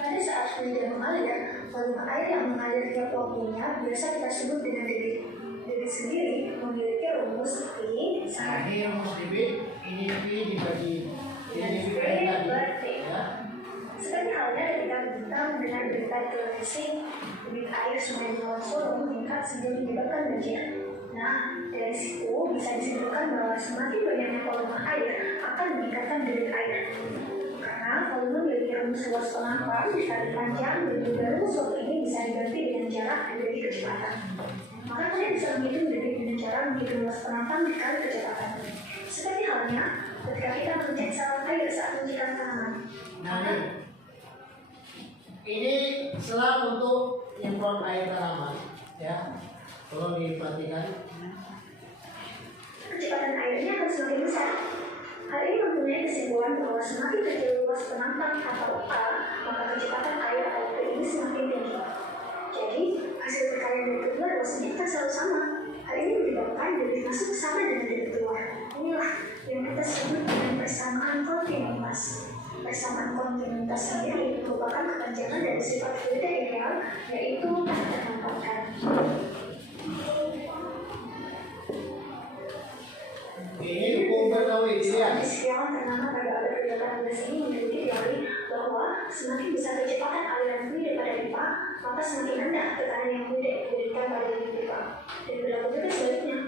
Pada saat fluida mengalir, volume air yang mengalir tiap waktunya biasa kita sebut dengan debit. Debit sendiri memiliki rumus V Nah, sama ini rumus debit, ini V dibagi dan ini V debit air per tadi, T. ya. Seperti halnya ketika kita mendengar berita di televisi, debit air Sungai Bengawan Solo meningkat sehingga menyebabkan banjir. Nah, dari situ bisa disimpulkan bahwa semakin banyaknya volume air akan meningkatkan debit air. Karena volume memiliki rumus luas pengampar, dikali panjang, dan juga rumus waktu ini bisa diganti dengan jarak dibagi kecepatan. Maka kalian bisa menghitung debit dengan cara menghitung luas penampang dikali kecepatan. Seperti halnya ketika kita mengecek saluran air saat mencikam tanaman. Nah, ini selang untuk nyemprot air tanaman, ya. Tolong diperhatikan. Kecepatan airnya akan semakin besar. Hal ini mempunyai kesimpulan bahwa semakin kecil luas penampang atau A, maka kecepatan air atau P ini semakin tinggi. persamaan kontinuitas sendiri merupakan kepanjangan dari sifat fluida ideal, yaitu tak ternampakkan. Ini hukum berkawin, dilihat. Fisikawan ternama pada abad ke-18 ini memiliki teori bahwa semakin besar kecepatan aliran fluida pada pipa, maka semakin rendah tekanan yang fluida diberikan pada pipa. Dan berlaku juga sebaliknya.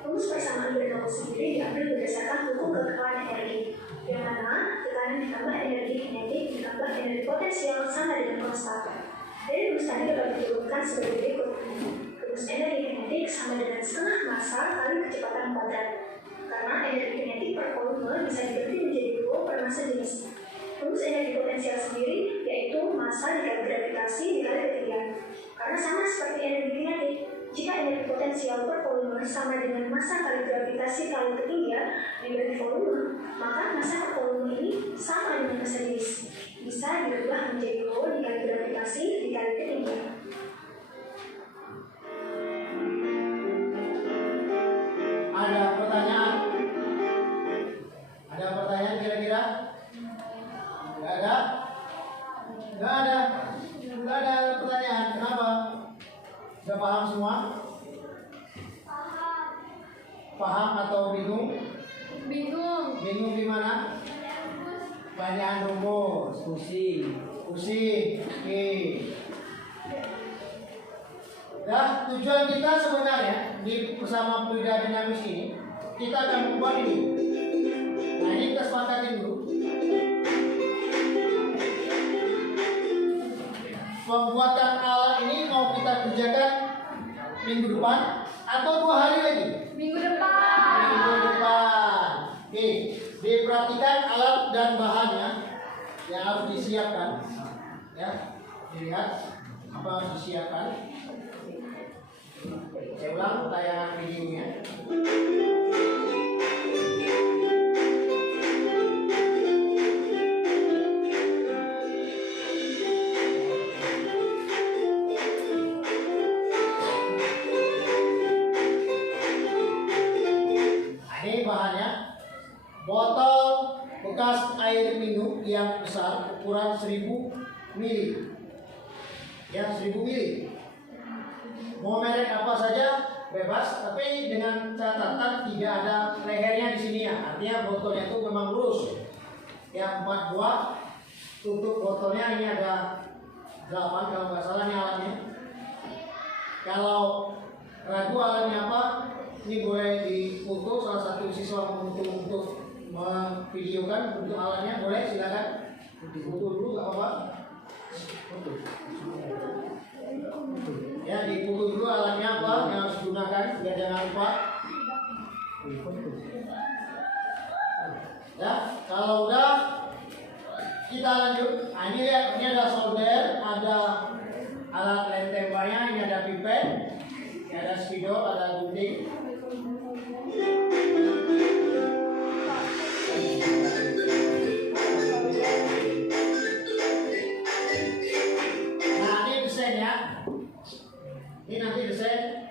Rumus persamaan Bernoulli sendiri diambil berdasarkan hukum kekekalan energi, yang mana tekanan ditambah energi kinetik ditambah energi potensial sama dengan konstan. Dari rumus tadi dapat diturunkan sebagai berikut. Rumus energi kinetik sama dengan setengah massa kali kecepatan kuadrat. Karena energi kinetik per volume bisa dibagi menjadi 2 per massa jenisnya. Rumus energi potensial sendiri yaitu massa dikali gravitasi dikali ketinggian. Karena sama seperti energi kinetik, jika energi potensial per volume sama dengan massa kali gravitasi kali ketinggian dibagi volume, maka massa per volume ini sama dengan massa jenis. Bisa dirubah menjadi rho dikali gravitasi dikali ketinggian. Ada pertanyaan? Ada pertanyaan kira-kira? Nggak ada? Nggak ada? Nggak ada pertanyaan. Kenapa? Sudah paham semua? Paham atau bingung? Bingung. Bingung di mana? Banyak rumus. Pusing. Oke. Nah, tujuan kita sebenarnya di bersama fluida dinamis ini, kita akan membuat ini. Nah, ini kita sepakatin dulu. Pembuatan alat ini mau kita kerjakan minggu depan atau 2 hari lagi? Minggu depan. Minggu depan. Oke, diperhatikan alat dan bahannya yang harus disiapkan. Ya, dilihat apa harus disiapkan. Saya ulang tayangan videonya. Ini bahannya botol bekas air minum yang besar ukuran 1000 ml. Ya, 1000 ml. Mau merek apa saja bebas, tapi dengan catatan tidak ada lehernya di sini ya. Artinya botolnya itu memang lurus. Ya, 4 buah. Tutup botolnya ini ada 8 kalau nggak salah ini alatnya. Kalau ragu alatnya apa, ini boleh difoto. Salah satu siswa untuk memvideokan untuk alatnya, boleh silakan difoto dulu nggak apa-apa. Foto. Ya, difoto dulu alatnya apa yang harus digunakan, biar jangan lupa. Ya, kalau udah kita lanjut. Nah, ini lihat, ini ada solder, ada alat lem tembaknya, ini ada pipet, ini ada spidol, ada gunting. Nah, ini desainnya. Ini nanti desain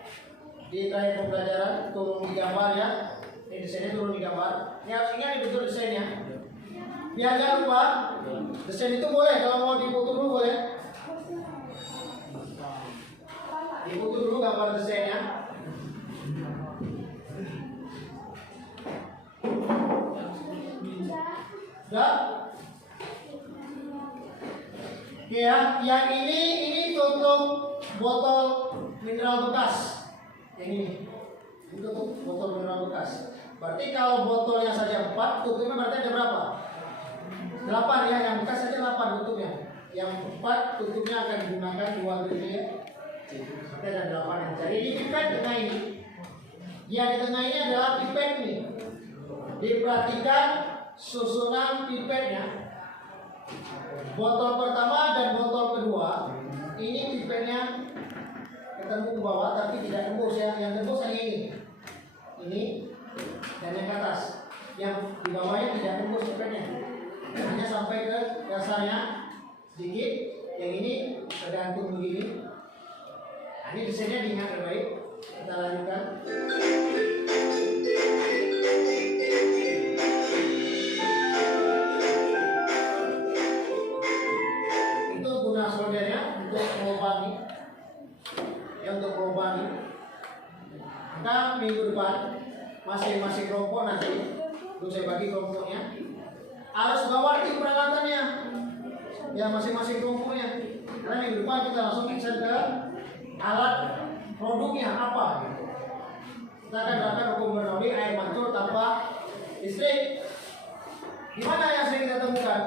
di terakhir pembelajaran, tolong digambar ya. Ini desainnya tolong digambar. Ini harus ingat betul desainnya. Biar jangan lupa, desain itu boleh kalau mau difoto dulu boleh. Difoto dulu gambar desainnya. Sudah? Oke ya, yang ini tutup botol mineral bekas. Yang ini tutup botol mineral bekas. Berarti kalau botolnya saja 4, tutupnya berarti ada berapa? 8 ya, yang bekas saja 8 tutupnya. Yang 4 tutupnya akan digunakan 2 gitu ya. Berarti ada 8 yang jadi di pipet tengah ini. Yang di tengah ini adalah pipet nih. Diperhatikan susunan pipetnya. Botol pertama dan botol kedua ini pipetnya ketemu ke bawah tapi tidak tembus ya. Yang tembus hanya ini dan yang ke atas. Yang di bawahnya tidak tembus pipetnya, hanya sampai ke dasarnya sedikit. Yang ini tergantung begini. Nah, ini desainnya diingat baik. Kita lanjutkan. percobaan nih, ya untuk percobaan nih. Maka minggu depan masing-masing kelompok nanti, untuk saya bagi kelompoknya, harus bawa tim peralatannya, ya masing-masing kelompoknya. Karena minggu depan kita langsung action ke alat produknya apa. Gitu. Kita akan belajar hukum bernomi air mancur tanpa listrik. Di mana yang sering kita temukan?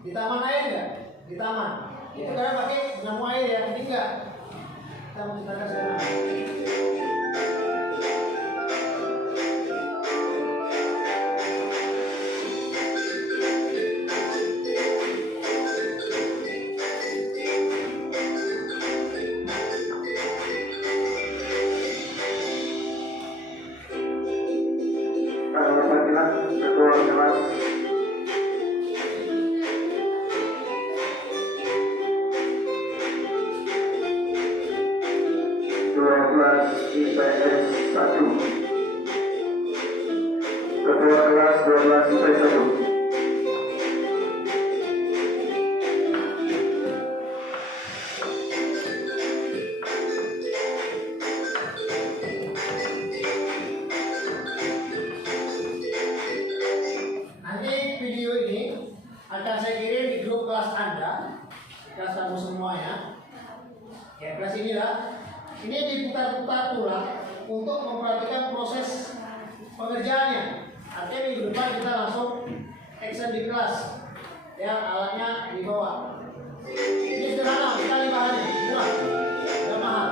Di taman air enggak? Di taman. Itu karena pakai dinamo air ya, ini enggak. Kita menciptakan sekarang. Ketua kelas IPS 1. Ketua kelas 12 IPS 1. Akan saya kirim di grup kelas Anda, kelas kamu semua ya. Ya, kelas inilah. Ini diputar-putar ulang untuk memperhatikan proses pengerjaannya. Artinya minggu depan kita langsung action di kelas. Ya, alatnya dibawa. Ini sederhana sekali bahannya, murah, tidak mahal.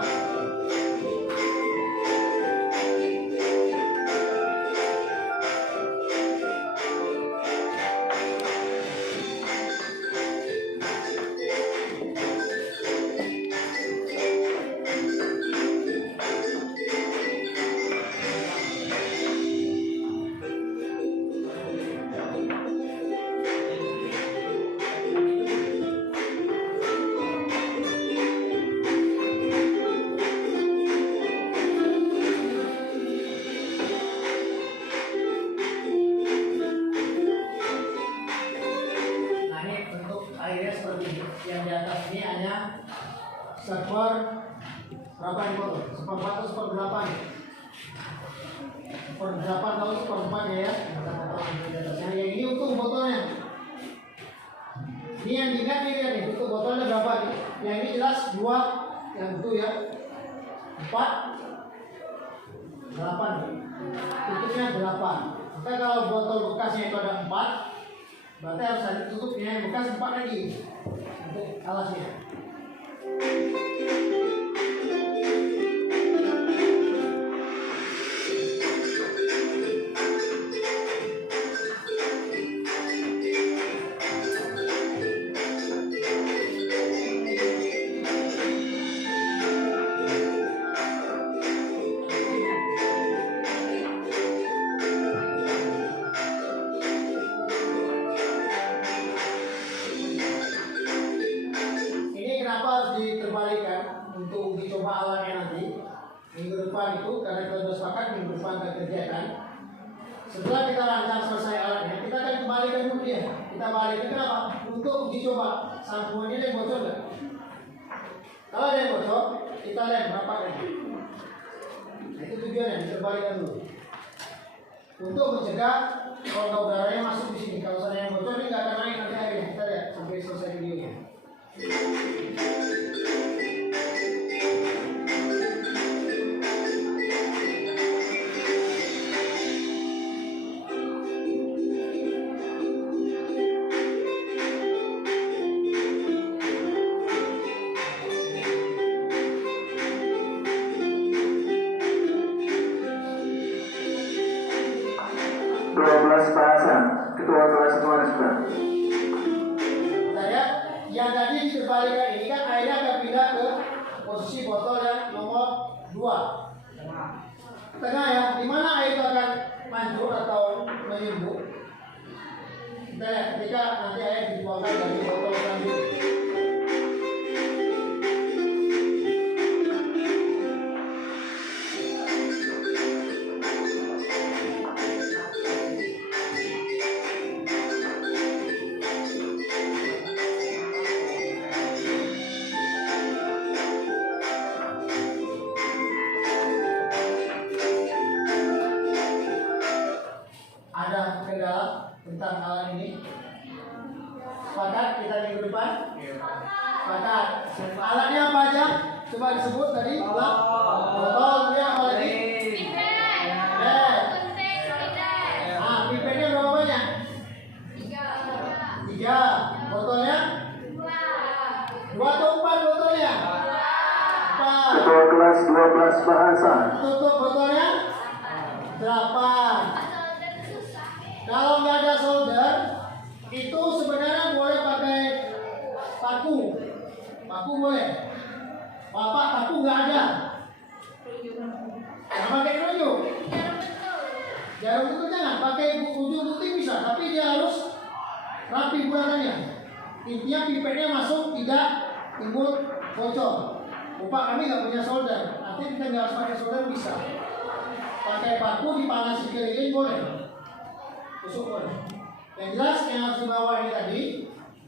Yang di atas ini hanya seper berapa ini botol? Seperempat atau seperberapa nih? Seperberapa atau seperempatnya ya? Yang ini utuh botolnya. Ini yang diingat nih lihat nih, utuh botolnya berapa nih? Yang ini jelas 2 yang utuh ya. 4 8 nih. Tutupnya 8. Maka kalau botol bekasnya itu ada 4, berarti harus ada tutupnya yang bekas 4 lagi untuk alasnya. Diterbalikan untuk uji coba alatnya nanti minggu depan itu, karena kita sudah sepakat minggu depan kita kerjakan. Setelah kita rancang selesai alatnya, kita akan kembalikan dulu dia. Kita balikan kenapa? Untuk uji coba sambungannya ada yang bocor nggak? Kalau ada yang bocor, kita lihat berapa lagi. Nah, itu tujuannya, diterbalikan dulu untuk mencegah rongga udaranya masuk di sini. Kalau ada yang bocor, ini nggak akan naik nanti airnya. Kita lihat sampai selesai videonya. Bahasan Ketua kelas Ketua. Saya yang tadi diterbalikan ini kan airnya akan pindah ke posisi botol yang nomor 2 tengah ya, dimana air itu akan mancur atau menyembur. Kita lihat ketika nanti air dituangkan dari botol selanjutnya. Sepakat kita minggu depan? Sepakat. Alatnya apa aja? Coba disebut tadi. Botol, ya apa lagi? Pipetnya berapa banyak? 3. Botolnya? 2 atau 4 botolnya? 4. Ketua kelas 12 bahasa. Tutup botolnya? 8. Kalau nggak ada solder, itu sebenarnya boleh pakai paku. Paku boleh. Bapak paku nggak ada. Jangan pakai kerucut. Jarum itu jangan pakai ujung putih bisa, tapi dia harus rapi bulatannya. Intinya pipetnya masuk, tidak timbul bocor. Bapak kami nggak punya solder, artinya kita nggak harus pakai solder bisa. Pakai paku dipanasi keliling boleh, tusuk boleh. Yang jelas yang harus dibawa ini tadi,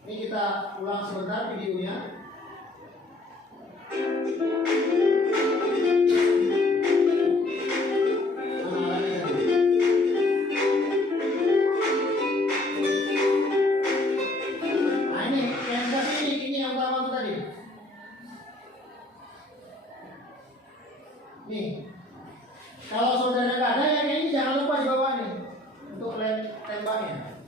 ini kita ulang sebentar videonya. Nih, kalau saudara nggak ada yang ini jangan lupa dibawa nih untuk lem tembaknya.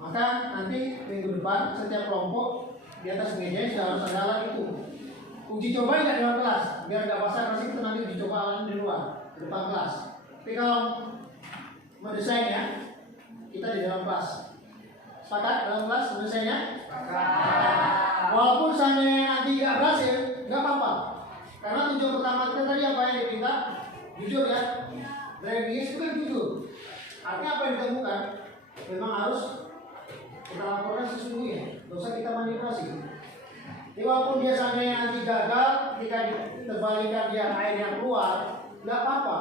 Maka nanti minggu depan setiap kelompok di atas meja sudah harus ada alat itu. Uji coba nggak di dalam kelas, biar nggak pasang kasih itu nanti uji coba alatnya di luar, di depan kelas. Tapi kalau mendesainnya kita di dalam kelas. Sepakat dalam kelas mendesainnya? Walaupun seandainya nanti nggak berhasil, nggak apa-apa. Karena tujuan pertama kita tadi apa yang diminta? Jujur ya. Driving itu kan jujur. Artinya apa yang ditemukan memang harus kita laporkan sesungguhnya. Tidak usah kita manipulasi. Jadi walaupun dia seandainya nanti gagal, ketika terbalikan dia air yang keluar, nggak apa-apa.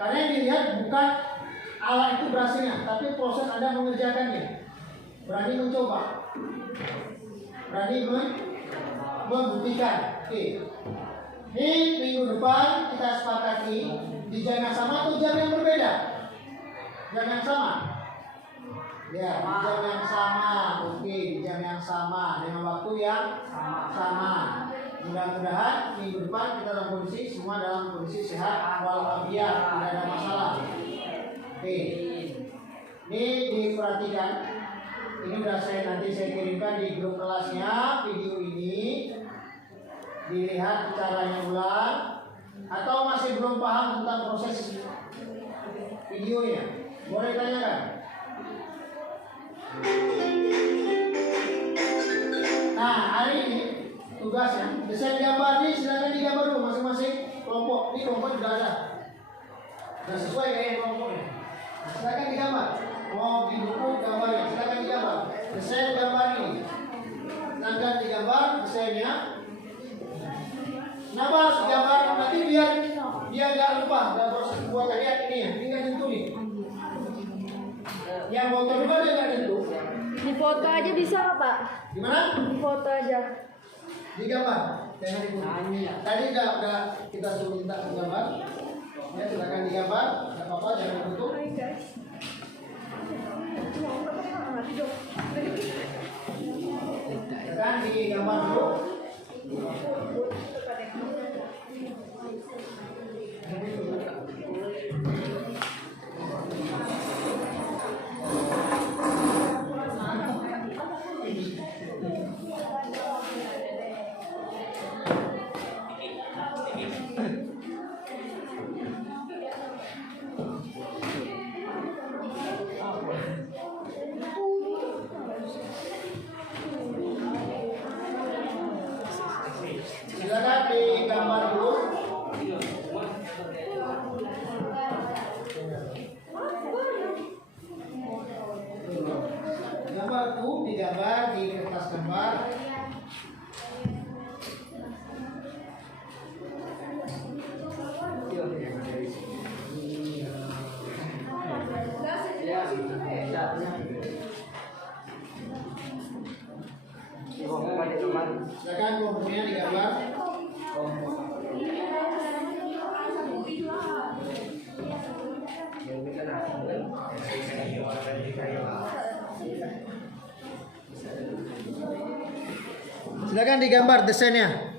Karena yang dilihat bukan alat itu berhasilnya, tapi proses Anda mengerjakannya. Berani mencoba, berani membuktikan. Oke. Ini minggu depan kita sepakati di jam yang sama atau jam yang berbeda? Jam yang sama. Ya, di jam yang sama. Oke, di jam yang sama dengan waktu yang sama. Mudah-mudahan minggu depan kita dalam kondisi semua dalam kondisi sehat walafiat, tidak ada masalah. Oke. Ini diperhatikan. Ini sudah nanti saya kirimkan di grup kelasnya video ini. Dilihat caranya ulang atau masih belum paham tentang proses videonya, boleh tanyakan. Nah, hari ini tugasnya desain gambar ini silakan digambar dulu masing-masing kelompok. Ini kelompok sudah ada, sudah sesuai kayak kelompoknya. Nah, silakan digambar. Mau di buku gambarnya, silakan digambar. Desain gambar ini, silakan digambar desainnya. Kenapa gambar nanti biar nggak lupa dalam proses pembuatan. Lihat ini ya, ini nggak nyentuh nih. Yang foto juga dia nggak nyentuh. Di foto aja bisa nggak Pak? Gimana? Di foto aja. Digambar, jangan dibunuh. Tadi udah kita suruh minta gambar. Ya silakan digambar, nggak apa-apa, jangan ditutup. Silakan digambar dulu. Silakan digambar dulu. Gambar tuh digambar di kertas gambar. Silakan kelompoknya digambar. Silakan digambar desainnya.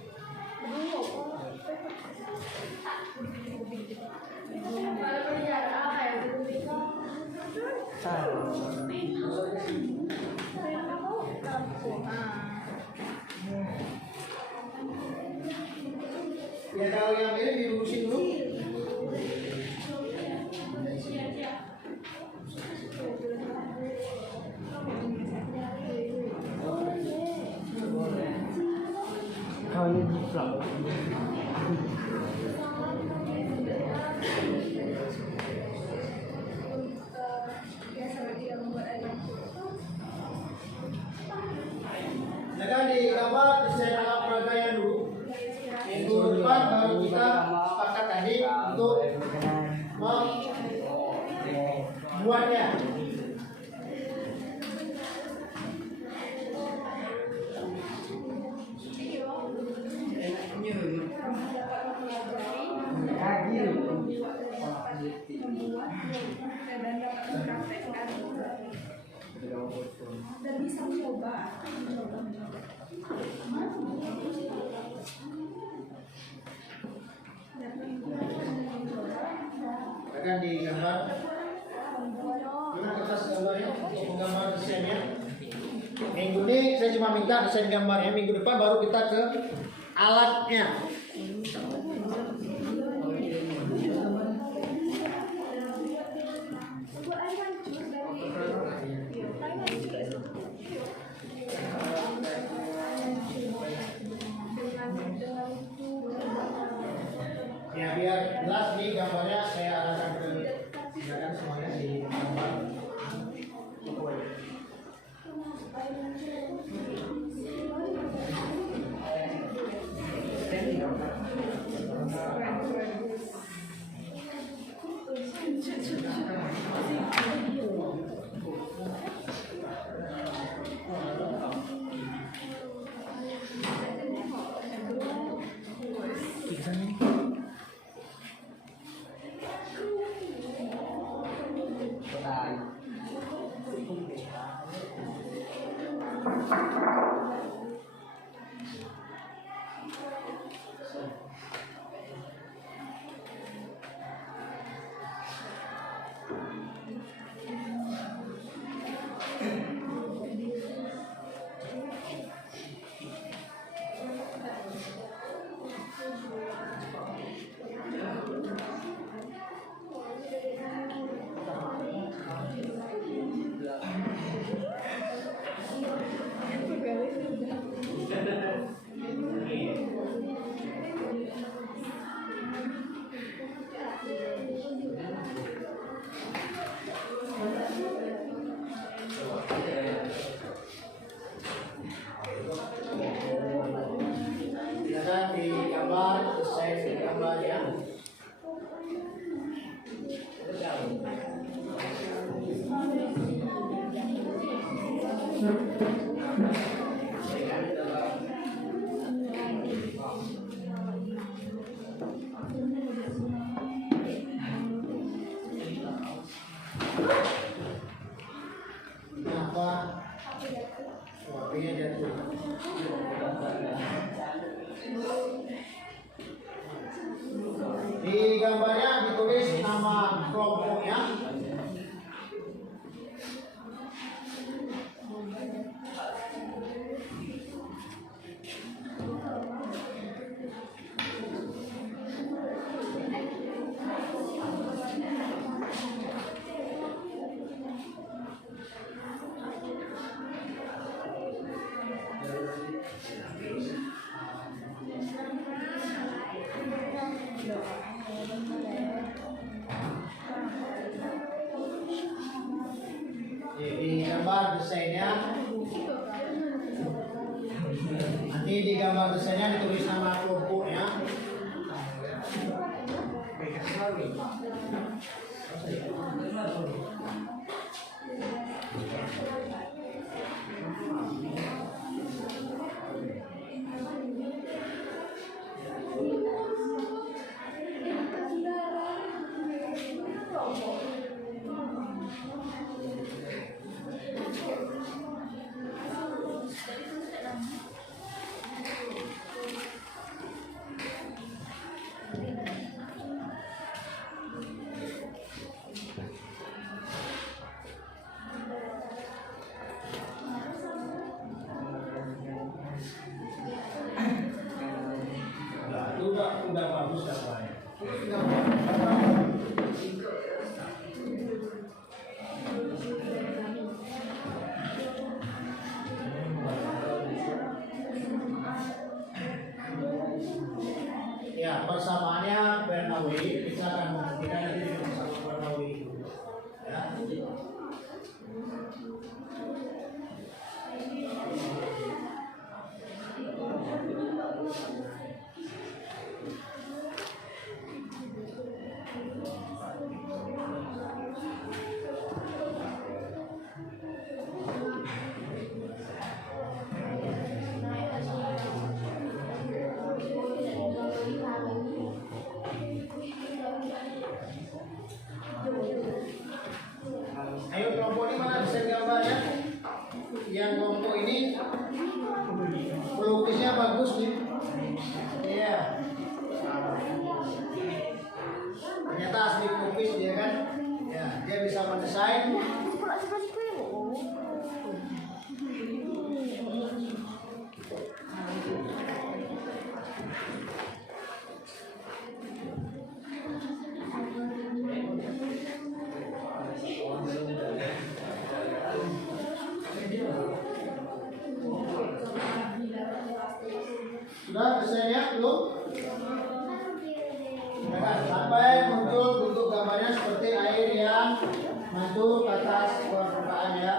Ya kalau yang ini dilurusin dulu. Silakan digambar desain alat peraganya dulu. Minggu depan baru kita sepakat tadi untuk membuatnya. Akan digambar. Mana kertas gambarnya untuk menggambar desainnya. Minggu ini saya cuma minta desain gambarnya. Minggu depan baru kita ke alatnya. Ya biar jelas nih gambarnya saya arahkan ke silakan semuanya di gambar. Silakan digambar desain gambarnya. Kenapa? Suaminya jatuh. Di gambarnya ditulis nama kelompoknya. Jadi gambar desainnya. Nanti di gambar desainnya ditulis nama kelompoknya. Ya, persamaannya Bernawi, kita akan membuktikan nanti dengan sama Bernawi itu. Ya. Ayo kelompok ini mana desain gambarnya? Yang kelompok ini pelukisnya bagus nih. Iya. Ternyata asli pelukis dia kan. Ya, dia bisa mendesain. Sudah desainnya belum? Nah, sampai muncul bentuk gambarnya seperti air yang mantul ke atas permukaan ya.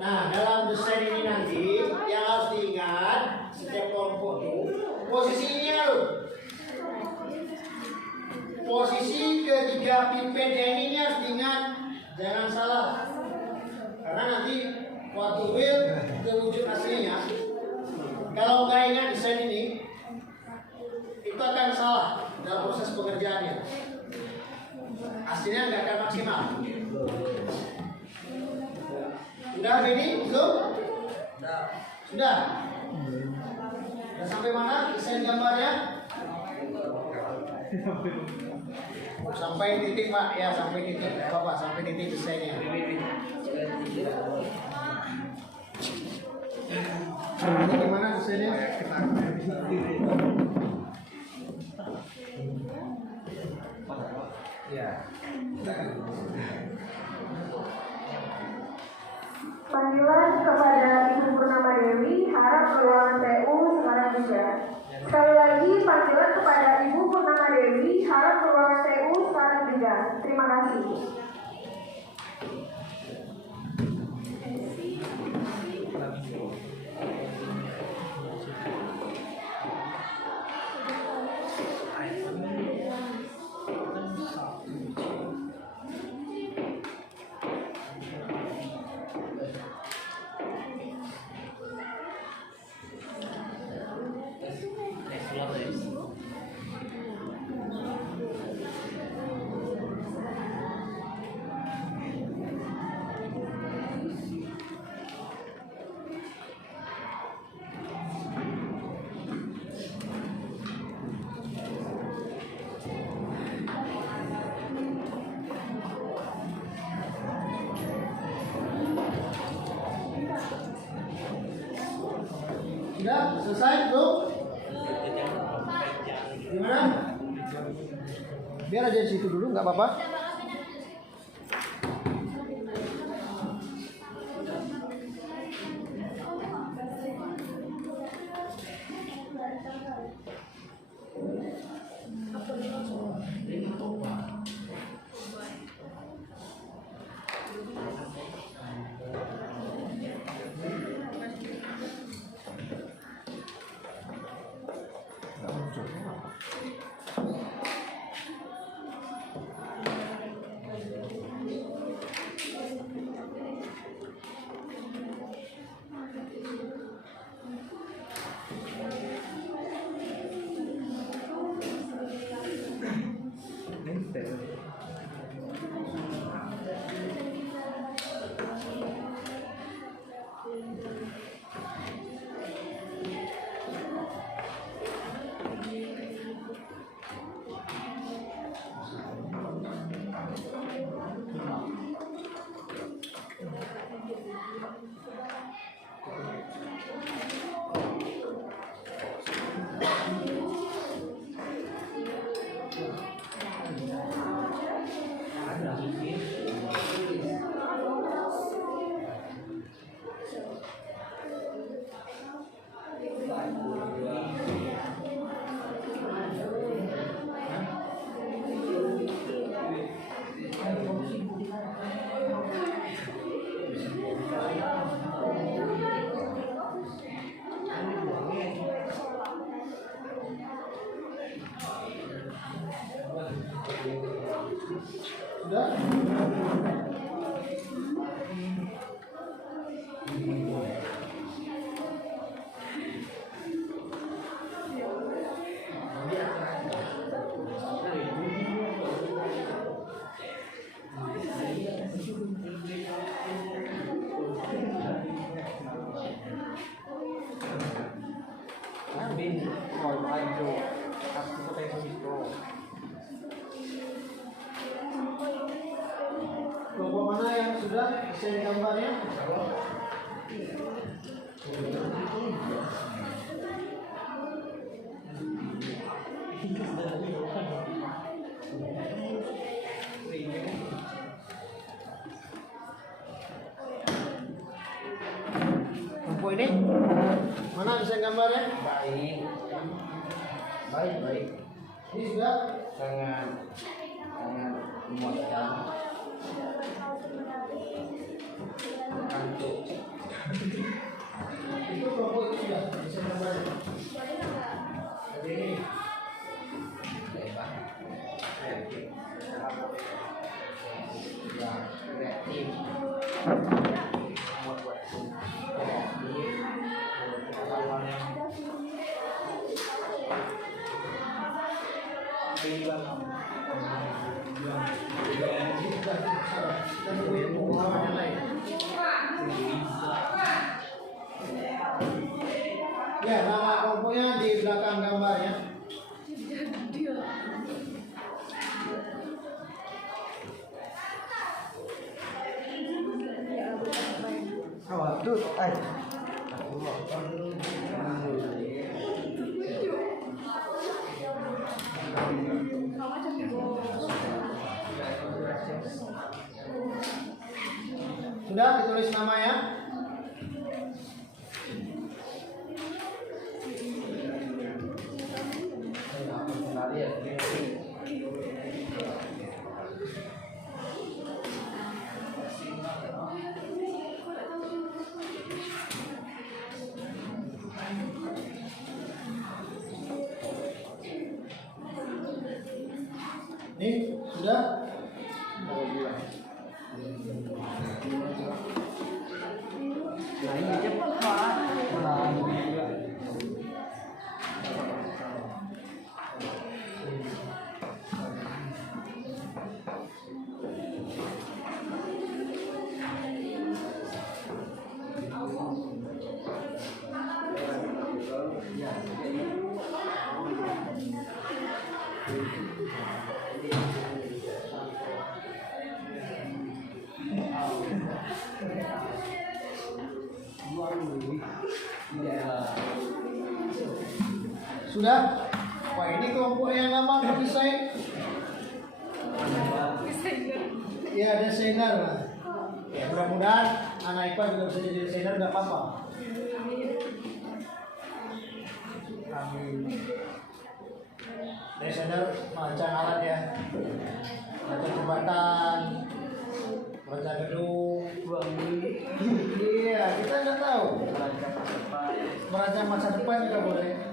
Nah, dalam desain ini nanti yang harus diingat setiap kelompok itu posisinya loh. Posisi ketiga pipetnya ini harus diingat, jangan salah. Karena nanti waktu real ke wujud aslinya, kalau nggak ingat desain ini, itu akan salah dalam proses pengerjaannya. Hasilnya nggak akan maksimal. Sudah ini belum? Sudah. Sudah sampai mana desain gambarnya? Sampai titik Pak, ya sampai titik. Bapak sampai titik desainnya. Ini gimana desainnya? Ya. Panggilan kepada Ibu Purnama Dewi, harap ke ruangan TU sekarang juga. Sekali lagi, panggilan kepada Ibu Purnama Dewi, harap ke ruangan TU sekarang juga. Terima kasih. Sudah selesai belum? Gimana? Biar aja di situ dulu, nggak apa-apa. Sudah? Kelompok mana yang sudah desain gambarnya? Kelompok ini mana desain gambarnya? Baik. Ini sudah sangat memuaskan. Kantuk. itu kelompok itu sudah desain gambarnya. Jadi ini kreatif. ya, nama kelompoknya di belakang gambarnya. Waduh, Sudah ditulis namanya? Nih, sudah? nah ini cepat Pak. Sudah? Wah, ini kelompok yang lama desain. Ya, desainer lah. Ya, mudah-mudahan anak IPA juga bisa jadi desainer, nggak apa-apa. Desainer merancang alat ya, merancang jembatan, merancang gedung. Iya, kita nggak tahu. Merancang masa depan juga boleh.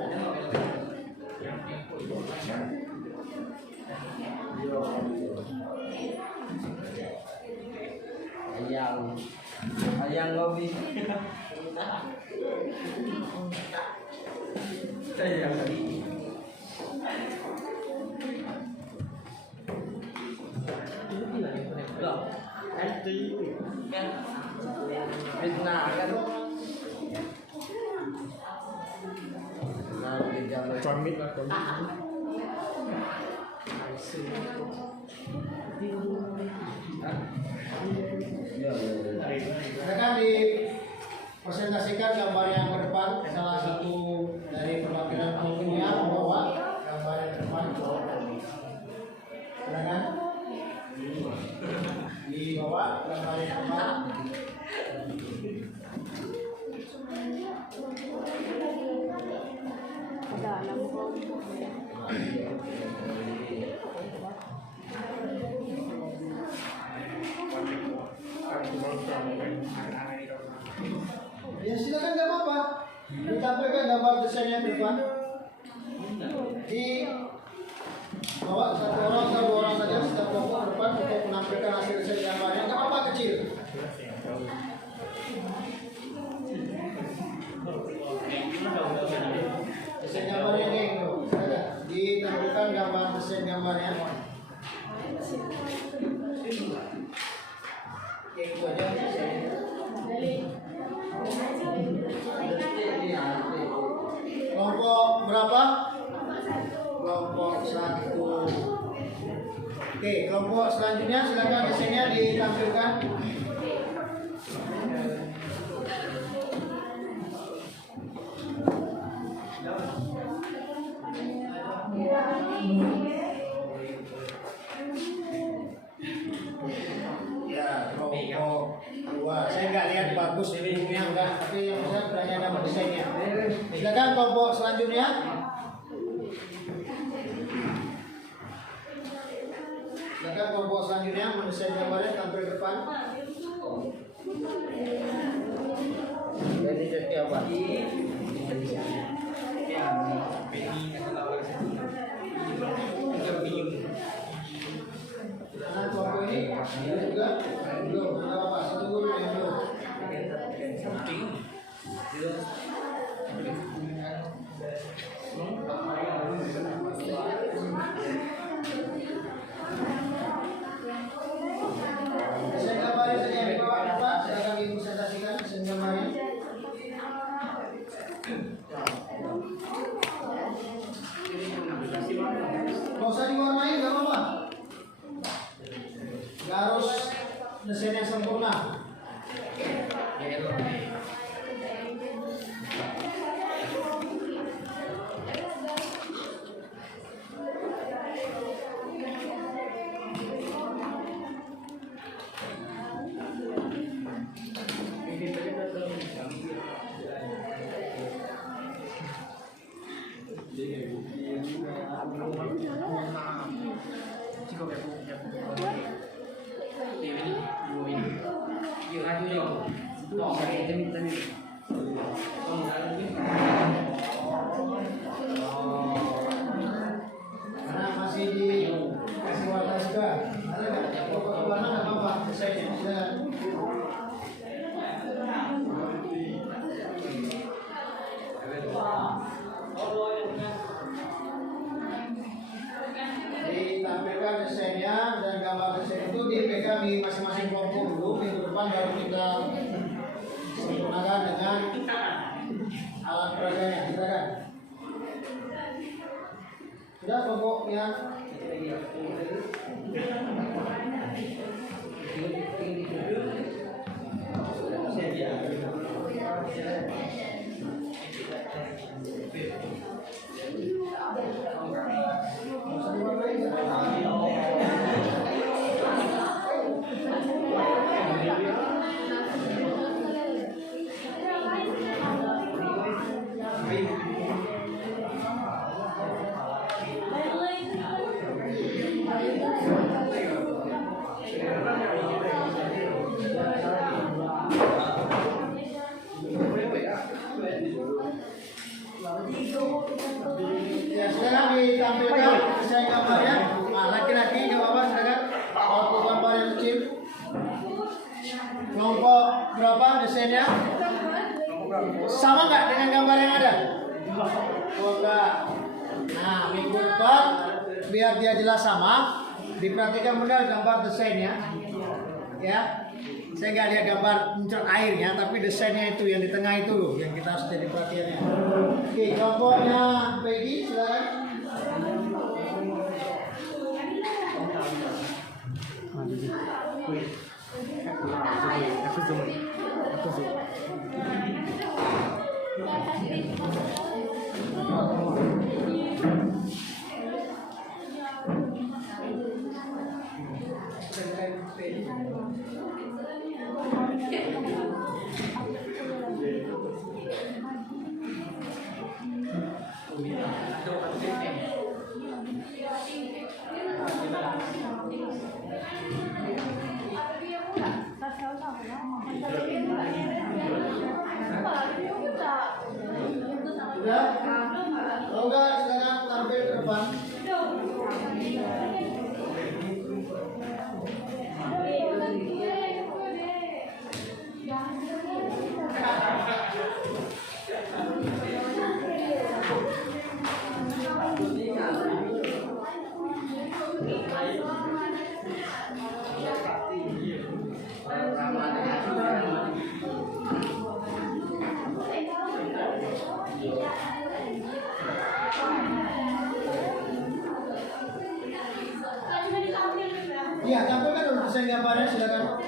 Kasih Ayang ngopi. Ayang. Loh, kan fitnah kan. Pamit. Silakan dipresentasikan gambar yang ke depan. Salah satu dari perwakilan pengunjungnya membawa gambar yang ke depan. Silakan dibawa gambar yang ke depan. Ya silakan, nggak apa-apa. Ditampilkan gambar desainnya ke depan. Di bawa satu orang atau dua orang saja setiap kelompok ke depan untuk menampilkan hasil desain gambarnya. Nggak apa-apa, kecil. Desain gambarnya ini, silakan. Ditampilkan gambar desain gambarnya. Oke, itu aja desainnya. Kelompok berapa? Kelompok 1. Oke, kelompok selanjutnya silakan desainnya ditampilkan. Ya, kelompok 2. Saya nggak lihat bagus ini enggak, tapi yang saya bertanya nama desainnya. Silakan kelompok selanjutnya. Silakan kelompok selanjutnya mendesain gambarnya tampil ke depan. Jadi jadi apa? Nah, kelompok ini juga belum, nggak apa-apa. Satu dulu yang belum. Desain gambarnya saja yang dibawa ke depan, silakan dipresentasikan desain gambarnya. Nggak usah diwarnai, nggak apa-apa. Nggak harus desain yang sempurna. Karena masih dikasih warna juga. Ada nggak? Pokok warna nggak apa-apa. Desainnya silakan. Ditampilkan desainnya dan gambar desain itu dipegang di masing-masing kelompok dulu. Minggu depan baru kita sempurnakan dengan alat peraganya. Silakan. Sudah kelompoknya. Kelompok berapa desainnya? Sama nggak dengan gambar yang ada? Oh enggak. Nah, minggu depan biar dia jelas sama, diperhatikan benar gambar desainnya. Ya. Saya nggak lihat gambar muncul airnya, tapi desainnya itu yang di tengah itu loh, yang kita harus jadi perhatiannya. Oke, kelompoknya Peggy, silakan. Sudah? Kalau enggak, silakan tampil ke depan. Iya, tampilkan dulu desain gambarnya, silakan.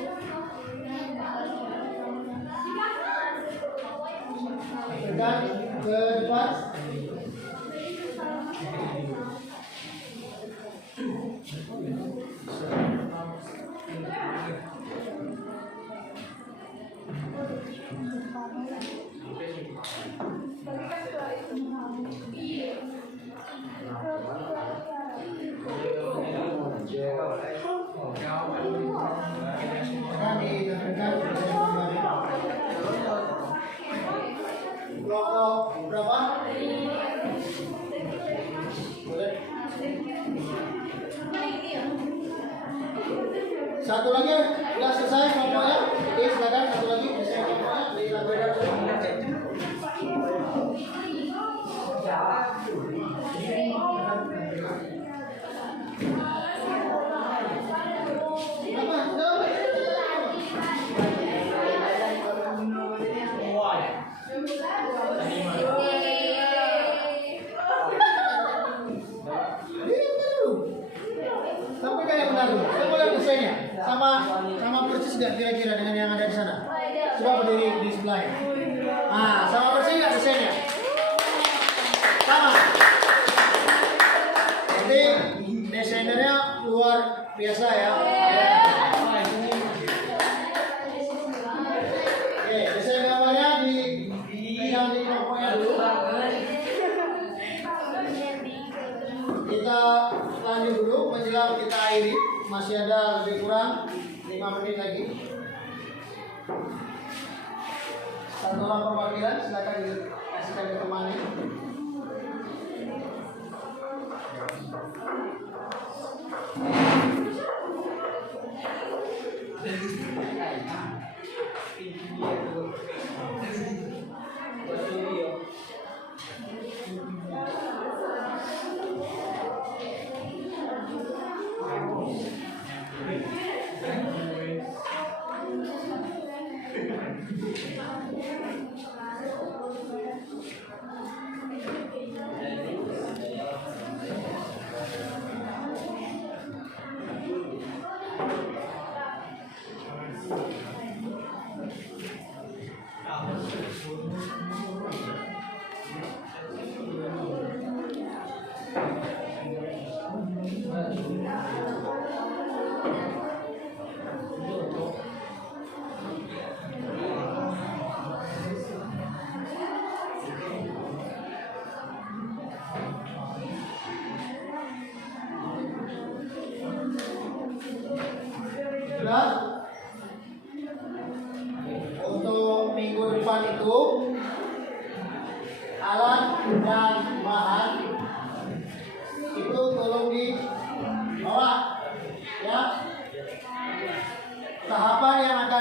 Dekat ke depan. Kelompok berapa? Boleh. Satu lagi, sudah selesai kelompoknya. Oke, silakan satu lagi desain kelompoknya di lampiran. Sampaikan yang benar dulu. Kita lihat desainnya. Sama persis nggak kira-kira dengan yang ada di sana? Coba berdiri di sebelahnya. Ah, sama persis nggak desainnya? Sama. Jadi desainernya luar biasa ya. Oke, desain gambarnya dipegang di kelompoknya dulu. Kita lanjut dulu menjelang kita akhiri, masih ada lebih kurang 5 menit lagi. Satu orang perwakilan, silakan dikasihkan ke temannya.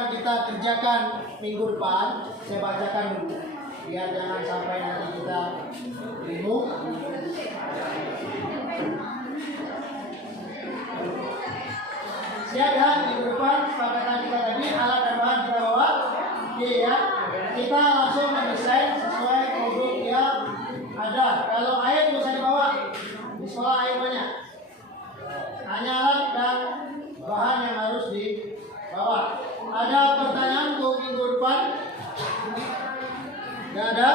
akan kita kerjakan minggu depan, saya bacakan dulu biar jangan sampai nanti kita bingung. Siap ya, minggu depan kesepakatan kita tadi alat dan bahan kita bawa. Oke ya, kita langsung mendesain sesuai produk yang ada. Kalau air bisa dibawa, di sekolah air banyak. Hanya alat dan bahan yang harus dibawa. Ada pertanyaan untuk minggu depan? Tidak ada?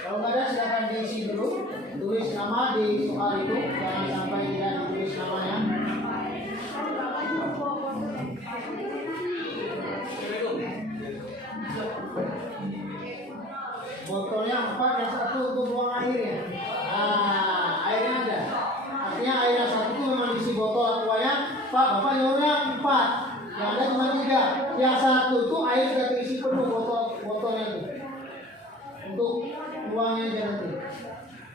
Kalau nggak ada silakan diisi dulu. Tulis nama di soal itu, jangan sampai tidak ditulis namanya. Botolnya 4, yang 1 untuk buang airnya. Nah, airnya ada. Artinya airnya 1 itu memang diisi botol aquanya. Pak, Bapak nyonya 4, yang ada cuma 3. Yang 1 itu air sudah terisi penuh botolnya itu. Untuk buangnya aja nanti.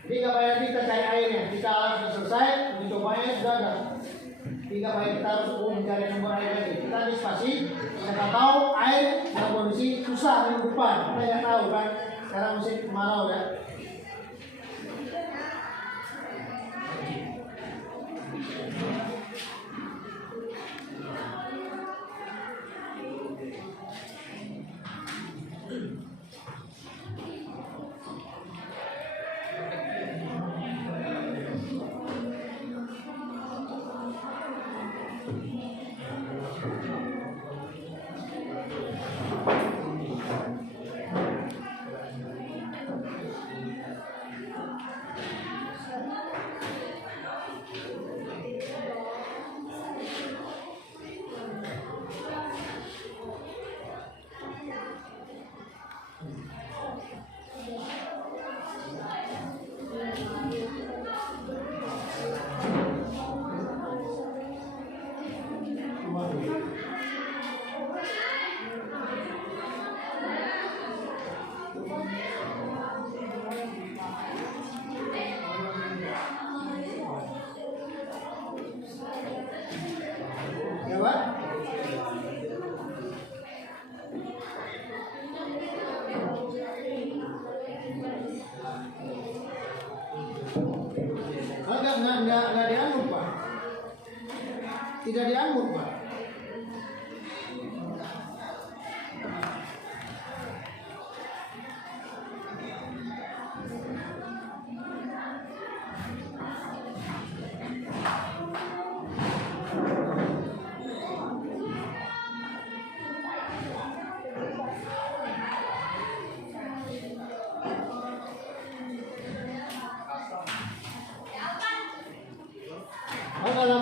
Jadi nggak payah kita cari airnya. Kita sudah selesai, dicobanya sudah ada. Jadi nggak payah kita harus mencari nomor air lagi. Kita antisipasi, kita tahu air dalam kondisi susah minggu depan. Kita nggak tahu kan. Sekarang musim kemarau ya. Nggak dianggap Pak. Tidak dianggap Pak.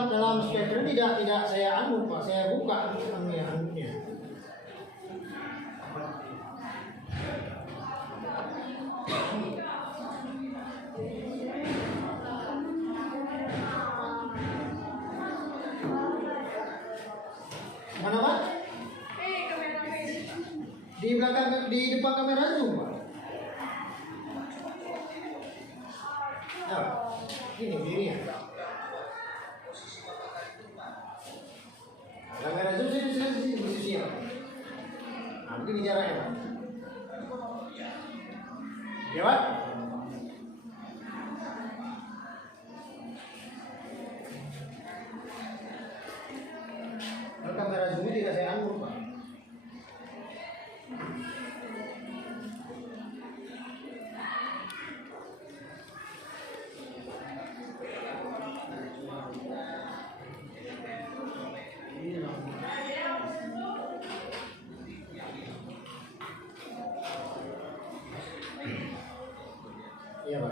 Dalam schedule tidak saya anu Pak, saya buka anunya. Mana Pak? Di belakang, di depan kamera Zoom Pak. Nah, ini dirinya. Kamera Zoom sini posisi ya. Nah, begini caranya Pak. Ya Pak? Kamera Zoom tidak saya anggur Pak. Iya Pak.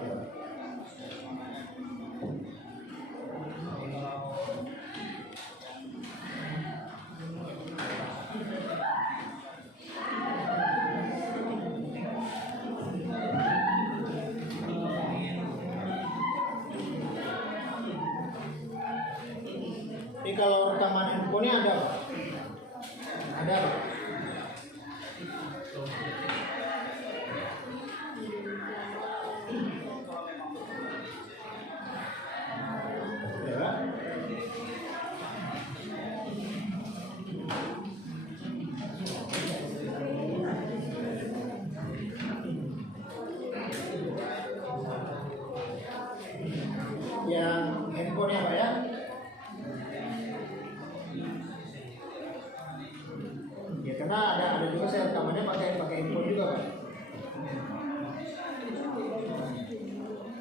Ini kalau rekaman handphonenya ada Pak? Ada Pak? Karena ada juga saya rekamannya pakai handphone juga Pak.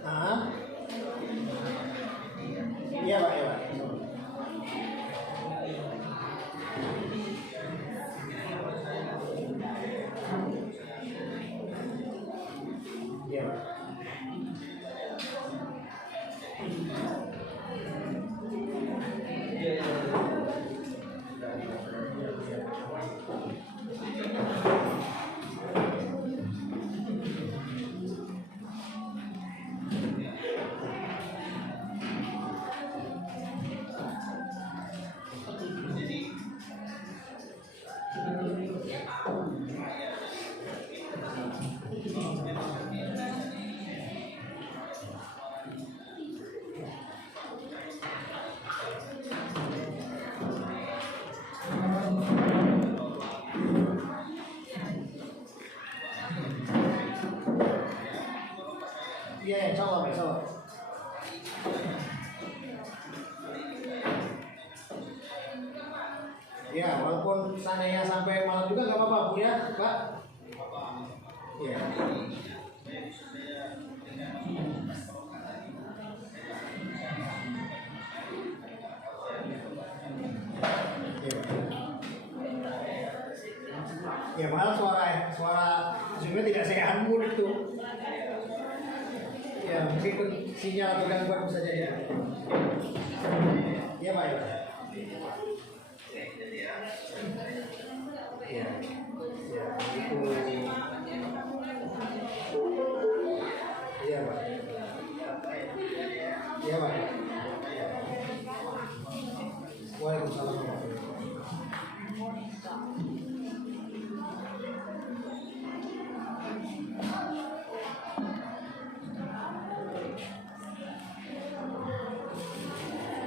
Ah, iya Pak, iya Pak. Iya Pak. Iya, insya Allah, insya Allah. Ya, walaupun seandainya sampai malam juga nggak apa-apa, Bu ya, Pak. Iya. Iya. Ya, malah suara zoomnya tidak sehat Bu itu. Ya, mungkin sinyal atau gangguan bisa jadi. Ya, Pak. Ya.